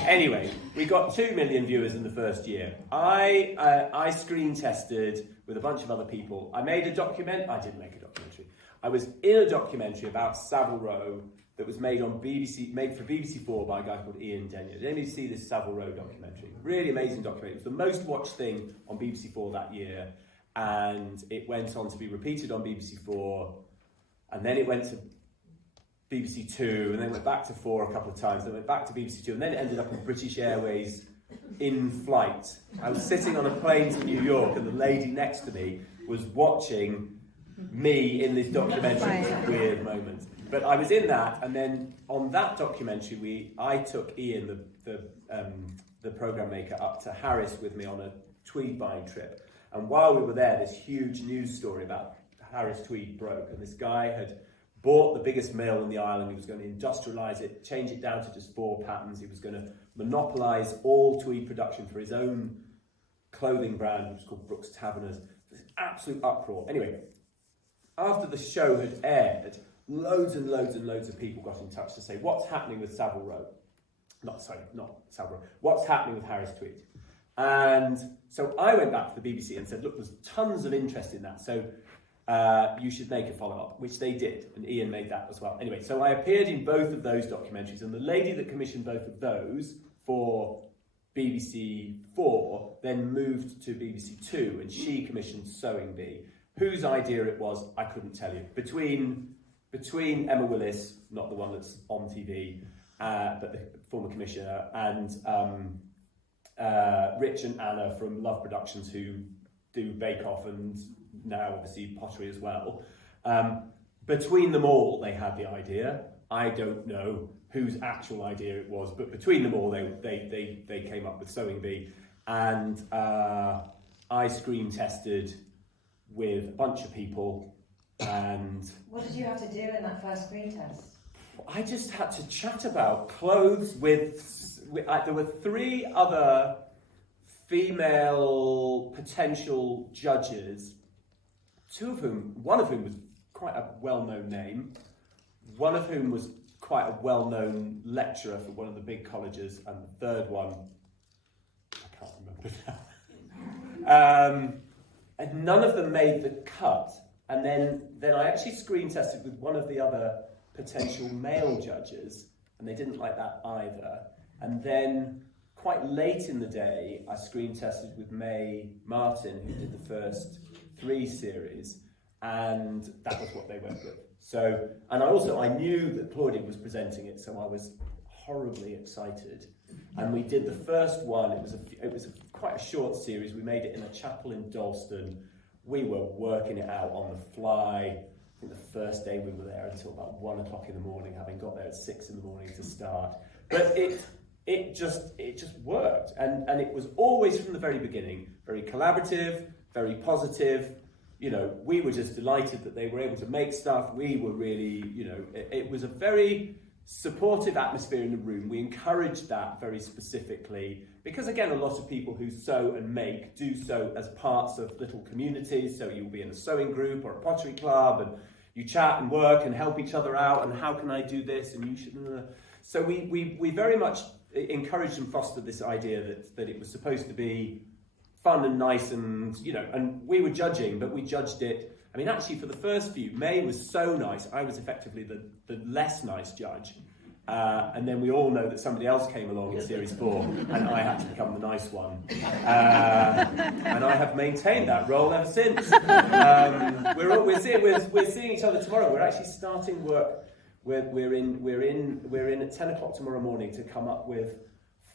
Anyway, we got 2 million viewers in the first year. I screen tested with a bunch of other people. I didn't make a documentary. I was in a documentary about Savile Row that was made for BBC 4 by a guy called Ian Denyer. Did anybody see this Savile Row documentary? Really amazing documentary. It was the most watched thing on BBC 4 that year, and it went on to be repeated on BBC 4, and then it went to BBC 2, and then went back to 4 a couple of times, then went back to BBC 2, and then it ended up on British Airways in flight. I was sitting on a plane to New York, and the lady next to me was watching me in this documentary. It was a weird moment. But I was in that, and then on that documentary, I took Ian, the programme maker, up to Harris with me on a tweed buying trip. And while we were there, this huge news story about Harris tweed broke, and this guy had bought the biggest mill in the island. He was going to industrialise it, change it down to just 4 patterns. He was going to monopolise all tweed production for his own clothing brand, which was called Brooks Taverners. It was an absolute uproar. Anyway, after the show had aired, loads and loads and loads of people got in touch to say, what's happening with Savile Row? Not Savile Row. What's happening with Harris Tweed? And so I went back to the BBC and said, look, there's tons of interest in that, so you should make a follow-up, which they did, and Ian made that as well. Anyway, so I appeared in both of those documentaries, and the lady that commissioned both of those for BBC 4 then moved to BBC 2, and she commissioned Sewing Bee. Whose idea it was, I couldn't tell you. Between Emma Willis, not the one that's on TV, but the former commissioner, and Rich and Anna from Love Productions, who do Bake Off and now obviously pottery as well. Between them all, they had the idea. I don't know whose actual idea it was, but between them all, they came up with Sewing Bee, and I screen tested with a bunch of people. And what did you have to do in that first screen test? I just had to chat about clothes with there were 3 other female potential judges, one of whom was quite a well-known name, one of whom was quite a well-known lecturer for one of the big colleges, and the third one, I can't remember now. And none of them made the cut. And then I actually screen tested with one of the other potential male judges, and they didn't like that either. And then quite late in the day, I screen tested with May Martin, who did the first 3 series, and that was what they went with. So, and I knew that Claudia was presenting it, so I was horribly excited. And we did the first one. It was quite a short series. We made it in a chapel in Dalston. We were working it out on the fly. I think the first day we were there until about 1 o'clock in the morning, having got there at 6 in the morning to start. But it just worked, and it was always from the very beginning very collaborative, very positive, we were just delighted that they were able to make stuff. We were really, it was a very supportive atmosphere in the room. We encouraged that very specifically because, again, a lot of people who sew and make do so as parts of little communities. So you'll be in a sewing group or a pottery club and you chat and work and help each other out and how can I do this and you should... So we very much encouraged and fostered this idea that it was supposed to be fun and nice and, and we were judging, but we judged it. I mean, actually, for the first few, May was so nice. I was effectively the less nice judge. And then we all know that somebody else came along in Series 4 and I had to become the nice one. And I have maintained that role ever since. We're seeing each other tomorrow. We're actually starting work. We're in at 10 o'clock tomorrow morning to come up with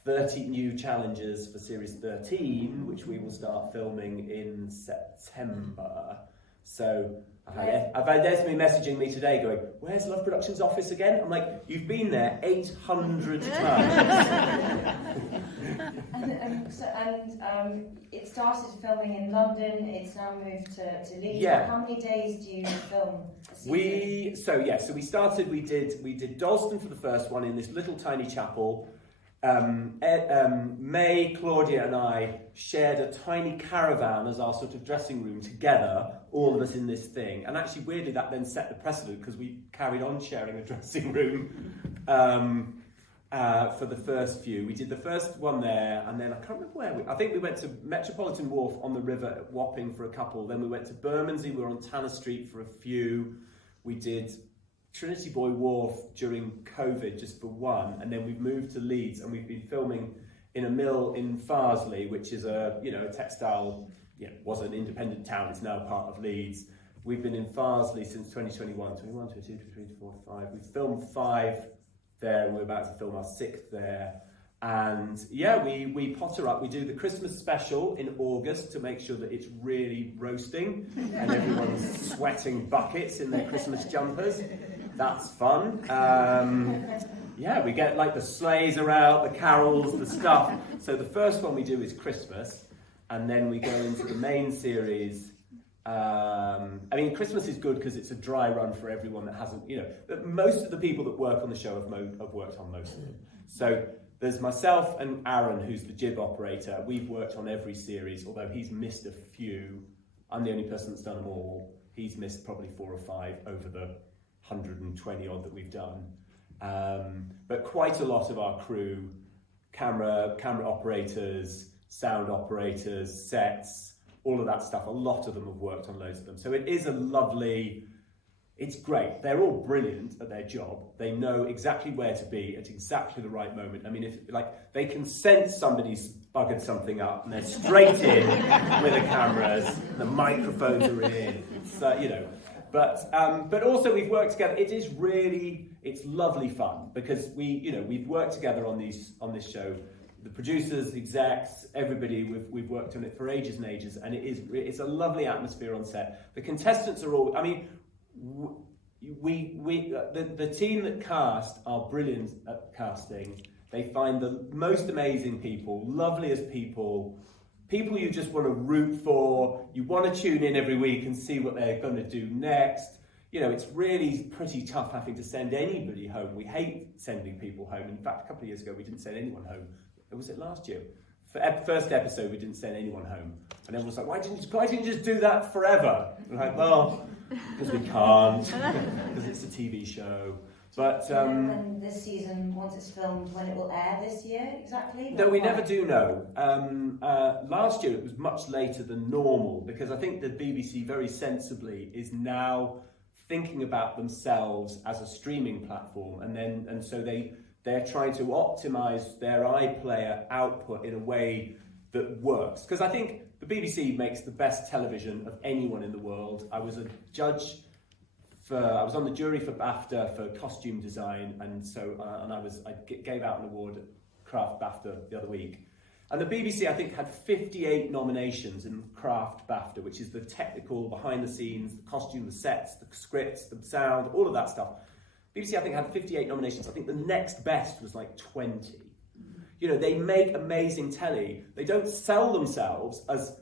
30 new challenges for Series 13, which we will start filming in September. So I've had Esme messaging me today going, where's Love Productions office again? I'm like, you've been there 800 times. and it started filming in London, it's now moved to Leeds. Yeah. How many days do you film a season? We started, we did Dalston for the first one in this little tiny chapel. May, Claudia and I shared a tiny caravan as our sort of dressing room together, all of us in this thing. And actually, weirdly, that then set the precedent because we carried on sharing a dressing room for the first few. We did the first one there, and then I can't remember I think we went to Metropolitan Wharf on the river at Wapping for a couple. Then we went to Bermondsey, we were on Tanner Street for a few. We did Trinity Buoy Wharf during COVID just for one, and then we've moved to Leeds and we've been filming in a mill in Farsley, which is a textile, was an independent town, it's now part of Leeds. We've been in Farsley since 2021, 21, 22, 23, 24, 5. We've filmed 5 there and we're about to film our 6th there. And we potter up. We do the Christmas special in August to make sure that it's really roasting and everyone's sweating buckets in their Christmas jumpers. That's fun. We get like the sleighs are out, the carols, the stuff. So the first one we do is Christmas, and then we go into the main series. Christmas is good because it's a dry run for everyone that hasn't, most of the people that work on the show have worked on most of them. So there's myself and Aaron, who's the jib operator. We've worked on every series, although he's missed a few. I'm the only person that's done them all. He's missed probably 4 or 5 over the 120 odd that we've done. But quite a lot of our crew, camera operators, sound operators, sets, all of that stuff, a lot of them have worked on loads of them. So it is it's great. They're all brilliant at their job. They know exactly where to be at exactly the right moment. I mean, if they can sense somebody's buggered something up and they're straight in with the cameras, the microphones are in, But also we've worked together. It's lovely fun because we've worked together on this show. The producers, execs, everybody, we've worked on it for ages and ages, and it's a lovely atmosphere on set. The contestants are all, the team that cast are brilliant at casting. They find the most amazing people, loveliest people you just want to root for. You want to tune in every week and see what they're going to do next. It's really pretty tough having to send anybody home. We hate sending people home. In fact, a couple of years ago, we didn't send anyone home. Was it last year? For first episode, we didn't send anyone home. And everyone was like, why didn't you just do that forever? And I'm like, well, because we can't, because it's a TV show. But when this season, once it's filmed, when it will air this year exactly? No, we never do know. Last year it was much later than normal because I think the BBC very sensibly is now thinking about themselves as a streaming platform, and so they're trying to optimise their iPlayer output in a way that works. Because I think the BBC makes the best television of anyone in the world. I was a judge I was on the jury for BAFTA for costume design, and so I gave out an award at Craft BAFTA the other week. And the BBC, I think, had 58 nominations in Craft BAFTA, which is the technical, behind the scenes, the costume, the sets, the scripts, the sound, all of that stuff. BBC, I think, had 58 nominations. I think the next best was like 20. They make amazing telly. They don't sell themselves as,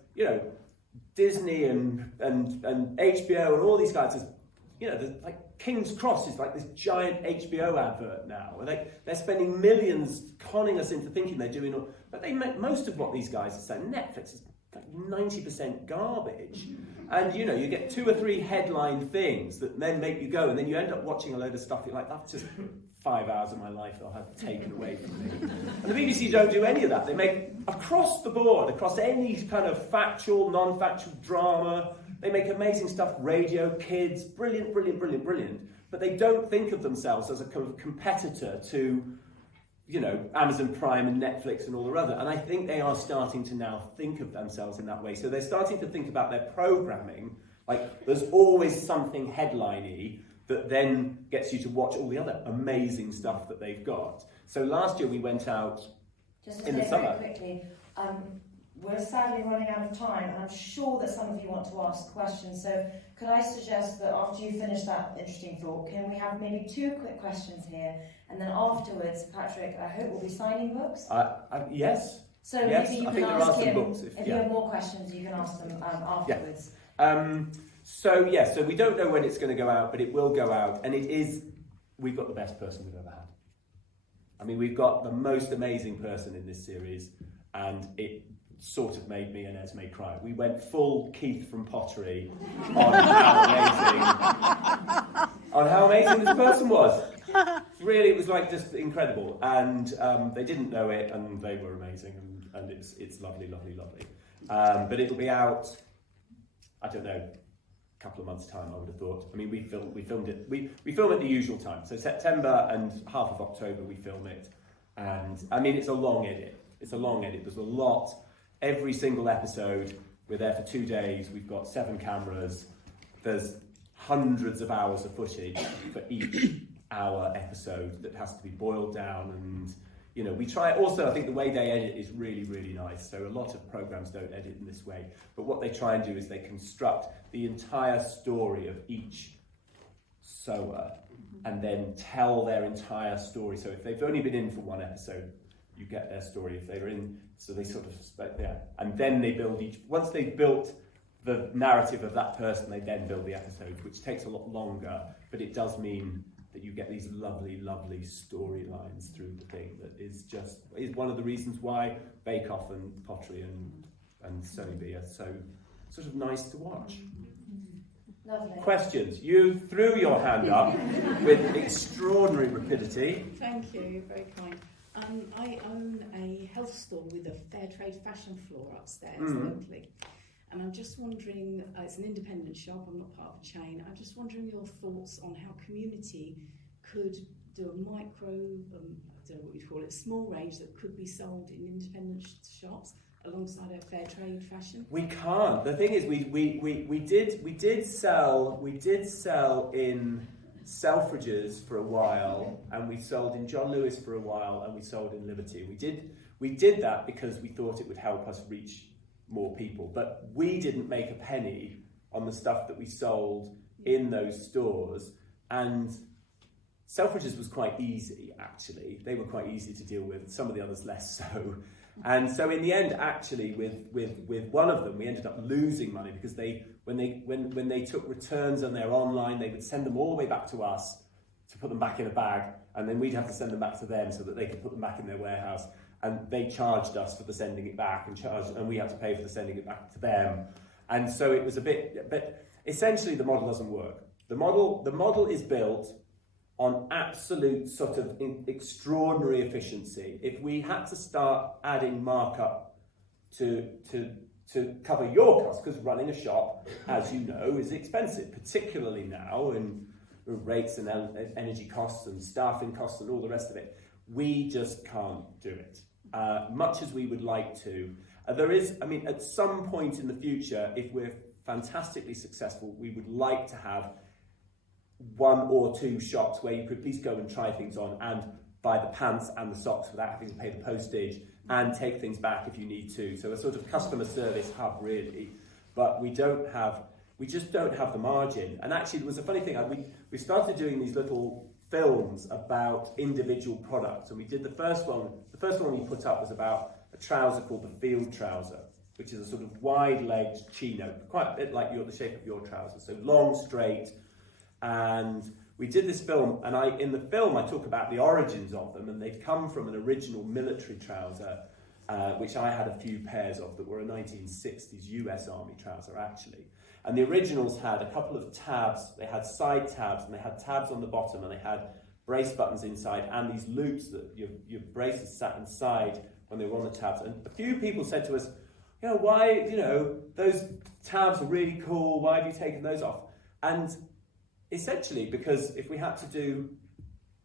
Disney and HBO and all these guys, there's like King's Cross is like this giant HBO advert now. They're spending millions conning us into thinking they're doing all, but they make most of what these guys are saying. Netflix is like 90% garbage. And you get 2 or 3 headline things that then make you go, and then you end up watching a load of stuff. You're like, that's just 5 hours of my life they'll have taken away from me. And the BBC don't do any of that. They make, across the board, across any kind of factual, non-factual drama, they make amazing stuff, radio, kids, brilliant. But they don't think of themselves as a kind of competitor to, Amazon Prime and Netflix and all the other. And I think they are starting to now think of themselves in that way. So they're starting to think about their programming. Like, there's always something headline-y that then gets you to watch all the other amazing stuff that they've got. So last year we went out in the summer. Very quickly, we're sadly running out of time, and I'm sure that some of you want to ask questions. So could I suggest that after you finish that interesting thought, can we have maybe 2 quick questions here, and then afterwards, Patrick, I hope we'll be signing books. Yes. So yes, maybe you I can think ask there are him some books. if you have more questions, you can ask them afterwards. Yeah. So we don't know when it's going to go out, but it will go out, and we've got the best person we've ever had. I mean, we've got the most amazing person in this series, and it sort of made me and Esme cry. We went full Keith from Pottery on how amazing this person was. Really, it was like just incredible, and they didn't know it, and they were amazing, and it's lovely. But it'll be out, I don't know, a couple of months' time, I would have thought. I mean, we filmed it. We film at the usual time, so September and half of October we film it, and I mean it's a long edit. There's a lot. Every single episode, we're there for 2 days. We've got 7 cameras. There's hundreds of hours of footage for each hour episode that has to be boiled down, and we try. Also, I think the way they edit is really nice. So a lot of programs don't edit in this way, but what they try and do is they construct the entire story of each sewer and then tell their entire story. So if they've only been in for 1 episode, you get their story. If they were in, so they sort of and then they build once they've built the narrative of that person, they then build the episode, which takes a lot longer, but it does mean that you get these lovely storylines through the thing that is one of the reasons why Bake Off and Pottery and Sewing Bee are so sort of nice to watch. Lovely. Questions? You threw your hand up with extraordinary rapidity. Thank you, very kind. I own a health store with a fair trade fashion floor upstairs locally. And I'm just wondering, it's an independent shop, I'm not part of a chain, I'm just wondering your thoughts on how community could do a micro, I don't know what you'd call it, small range that could be sold in independent shops alongside a fair trade fashion. We can't. The thing is, we did sell in Selfridges for a while, and we sold in John Lewis for a while, and we sold in Liberty. We did that because we thought it would help us reach more people, but we didn't make a penny on the stuff that we sold in those stores. And Selfridges was quite easy, actually. They were quite easy to deal with, some of the others less so. And so in the end, actually, with one of them, we ended up losing money because when they took returns on their online, they would send them all the way back to us to put them back in a bag, and then we'd have to send them back to them so that they could put them back in their warehouse. And they charged us for the sending it back, and we had to pay for the sending it back to them. And so it was a bit, but essentially the model doesn't work. The model is built on absolute sort of extraordinary efficiency. If we had to start adding markup to cover your costs, because running a shop, as you know, is expensive, particularly now, and rates and energy costs and staffing costs and all the rest of it, we just can't do it. Much as we would like to. There is, I mean, at some point in the future, if we're fantastically successful, we would like to have 1 or 2 shops where you could at least go and try things on and buy the pants and the socks without having to pay the postage and take things back if you need to. So a sort of customer service hub, really. But we just don't have the margin. And actually, there was a funny thing. We started doing these little films about individual products, and we did the first one we put up was about a trouser called the field trouser, which is a sort of wide-legged chino, quite a bit like the shape of your trousers, so long, straight. And we did this film, and in the film I talk about the origins of them, and they'd come from an original military trouser, which I had a few pairs of that were a 1960s US Army trouser actually. And the originals had a couple of tabs, they had side tabs, and they had tabs on the bottom, and they had brace buttons inside, and these loops that your braces sat inside when they were on the tabs. And a few people said to us, why, those tabs are really cool, why have you taken those off? And essentially, because if we had to do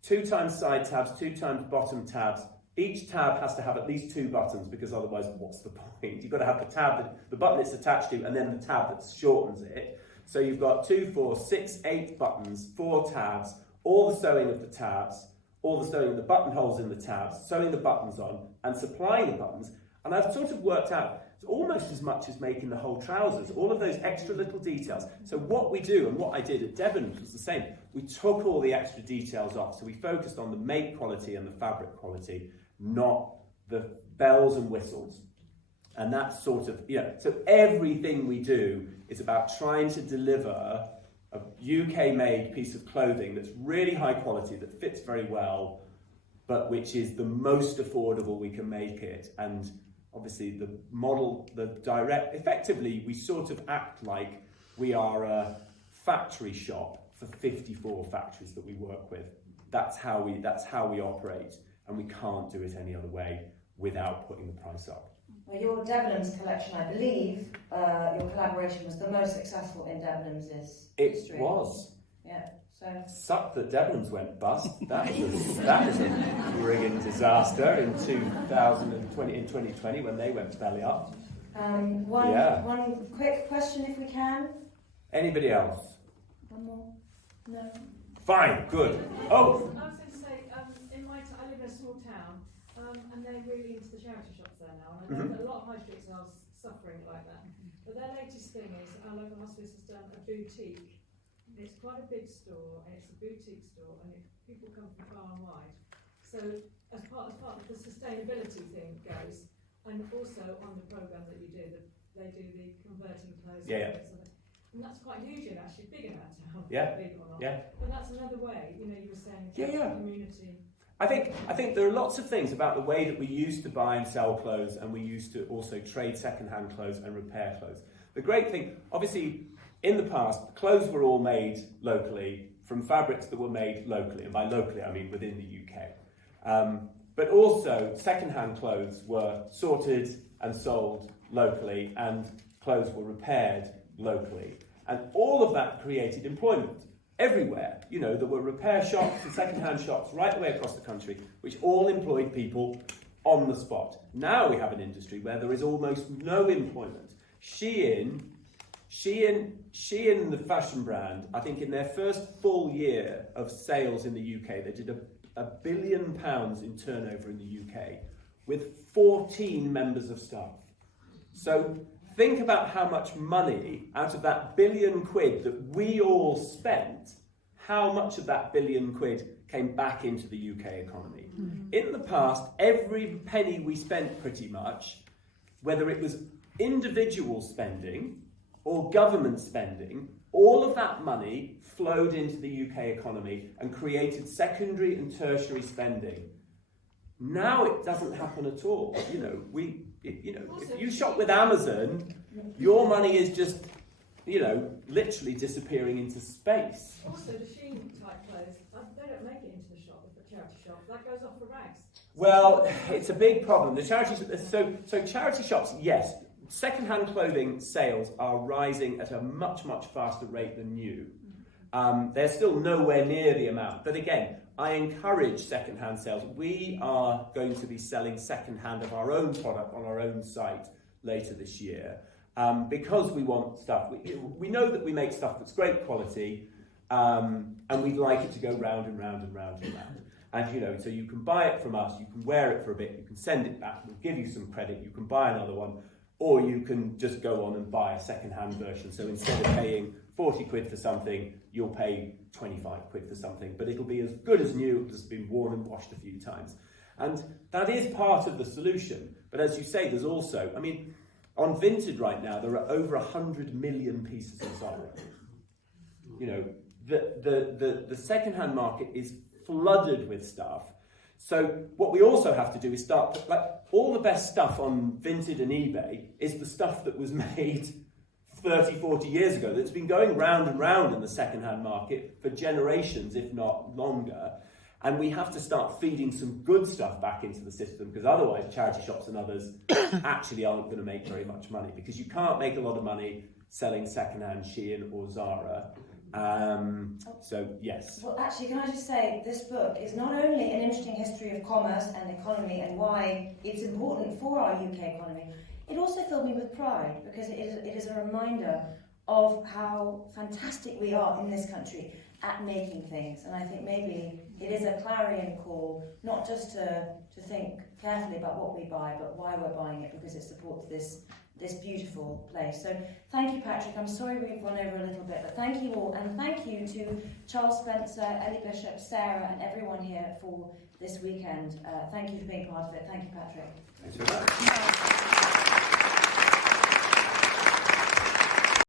2 times side tabs, 2 times bottom tabs, each tab has to have at least 2 buttons, because otherwise, what's the point? You've got to have the tab, the button it's attached to, and then the tab that shortens it. So you've got 2, 4, 6, 8 buttons, 4 tabs, all the sewing of the tabs, all the sewing of the buttonholes in the tabs, sewing the buttons on, and supplying the buttons. And I've sort of worked out it's almost as much as making the whole trousers, all of those extra little details. So what we do, and what I did at Debenhams was the same. We took all the extra details off. So we focused on the make quality and the fabric quality, not the bells and whistles. And that's sort of, so everything we do is about trying to deliver a UK-made piece of clothing that's really high quality, that fits very well, but which is the most affordable we can make it. And obviously the model, effectively we sort of act like we are a factory shop for 54 factories that we work with. That's how we operate, and we can't do it any other way without putting the price up. Well, your Debenhams collection, I believe, your collaboration was the most successful in Debenhams' history. It was. Yeah. So. Sucked that Debenhams went bust. That was a frigging disaster in 2020 when they went belly up. One quick question, if we can. Anybody else? One more. No. Fine. Good. Oh. I was going to say, I live in a small town, and they're really into the charity shops there now, and I know that a lot of high streets are suffering like that. But their latest thing is our local hospice has done a boutique. It's quite a big store, and it's a boutique store, and people come from far and wide. So as part of the sustainability thing goes, and also on the programme that you do, they do the converting clothes. Yeah. And that's quite huge, and actually big in our town. Yeah. Big or not. Yeah. But that's another way, you were saying, community. I think there are lots of things about the way that we used to buy and sell clothes, and we used to also trade second-hand clothes and repair clothes. The great thing, obviously, in the past, clothes were all made locally from fabrics that were made locally, and by locally I mean within the UK. But also, second-hand clothes were sorted and sold locally, and clothes were repaired locally. And all of that created employment everywhere. There were repair shops and second-hand shops right the way across the country, which all employed people on the spot. Now we have an industry where there is almost no employment. Shein, the fashion brand, I think in their first full year of sales in the UK, they did £1 billion in turnover in the UK with 14 members of staff. So think about how much money out of that £1 billion that we all spent, how much of that £1 billion came back into the UK economy. In the past, every penny we spent pretty much, whether it was individual spending or government spending, all of that money flowed into the UK economy and created secondary and tertiary spending. Now it doesn't happen at all. If you shop with Amazon, your money is just, literally disappearing into space. Also, the Shein type clothes, they don't make it into the shop, the charity shop. That goes off for rags. Well, it's a big problem. The so charity shops, yes. Second-hand clothing sales are rising at a much, much faster rate than new. They're still nowhere near the amount. But again, I encourage second-hand sales. We are going to be selling second-hand of our own product on our own site later this year because we want stuff. We know that we make stuff that's great quality and we'd like it to go round and round and round and round. And, so you can buy it from us, you can wear it for a bit, you can send it back, we'll give you some credit, you can buy another one, or you can just go on and buy a second-hand version. So instead of paying 40 quid for something, you'll pay 25 quid for something, but it'll be as good as new, it's been worn and washed a few times. And that is part of the solution. But as you say, there's also, On Vinted right now, there are over 100 million pieces of Zara. You know, the second-hand market is flooded with stuff. So what we also have to do is start, like, all the best stuff on Vinted and eBay is the stuff that was made 30, 40 years ago, that's been going round and round in the second-hand market for generations, if not longer. And we have to start feeding some good stuff back into the system, because otherwise charity shops and others actually aren't going to make very much money, because you can't make a lot of money selling second-hand Shein or Zara. So, yes. Well, actually, can I just say, this book is not only an interesting history of commerce and economy and why it's important for our UK economy, it also filled me with pride, because it is a reminder of how fantastic we are in this country at making things. And I think maybe it is a clarion call, not just to think carefully about what we buy, but why we're buying it, because it supports this beautiful place. So thank you, Patrick. I'm sorry we've gone over a little bit, but thank you all, and thank you to Charles Spencer, Ellie Bishop, Sarah, and everyone here for this weekend. Thank you for being part of it. Thank you, Patrick. Thanks very much.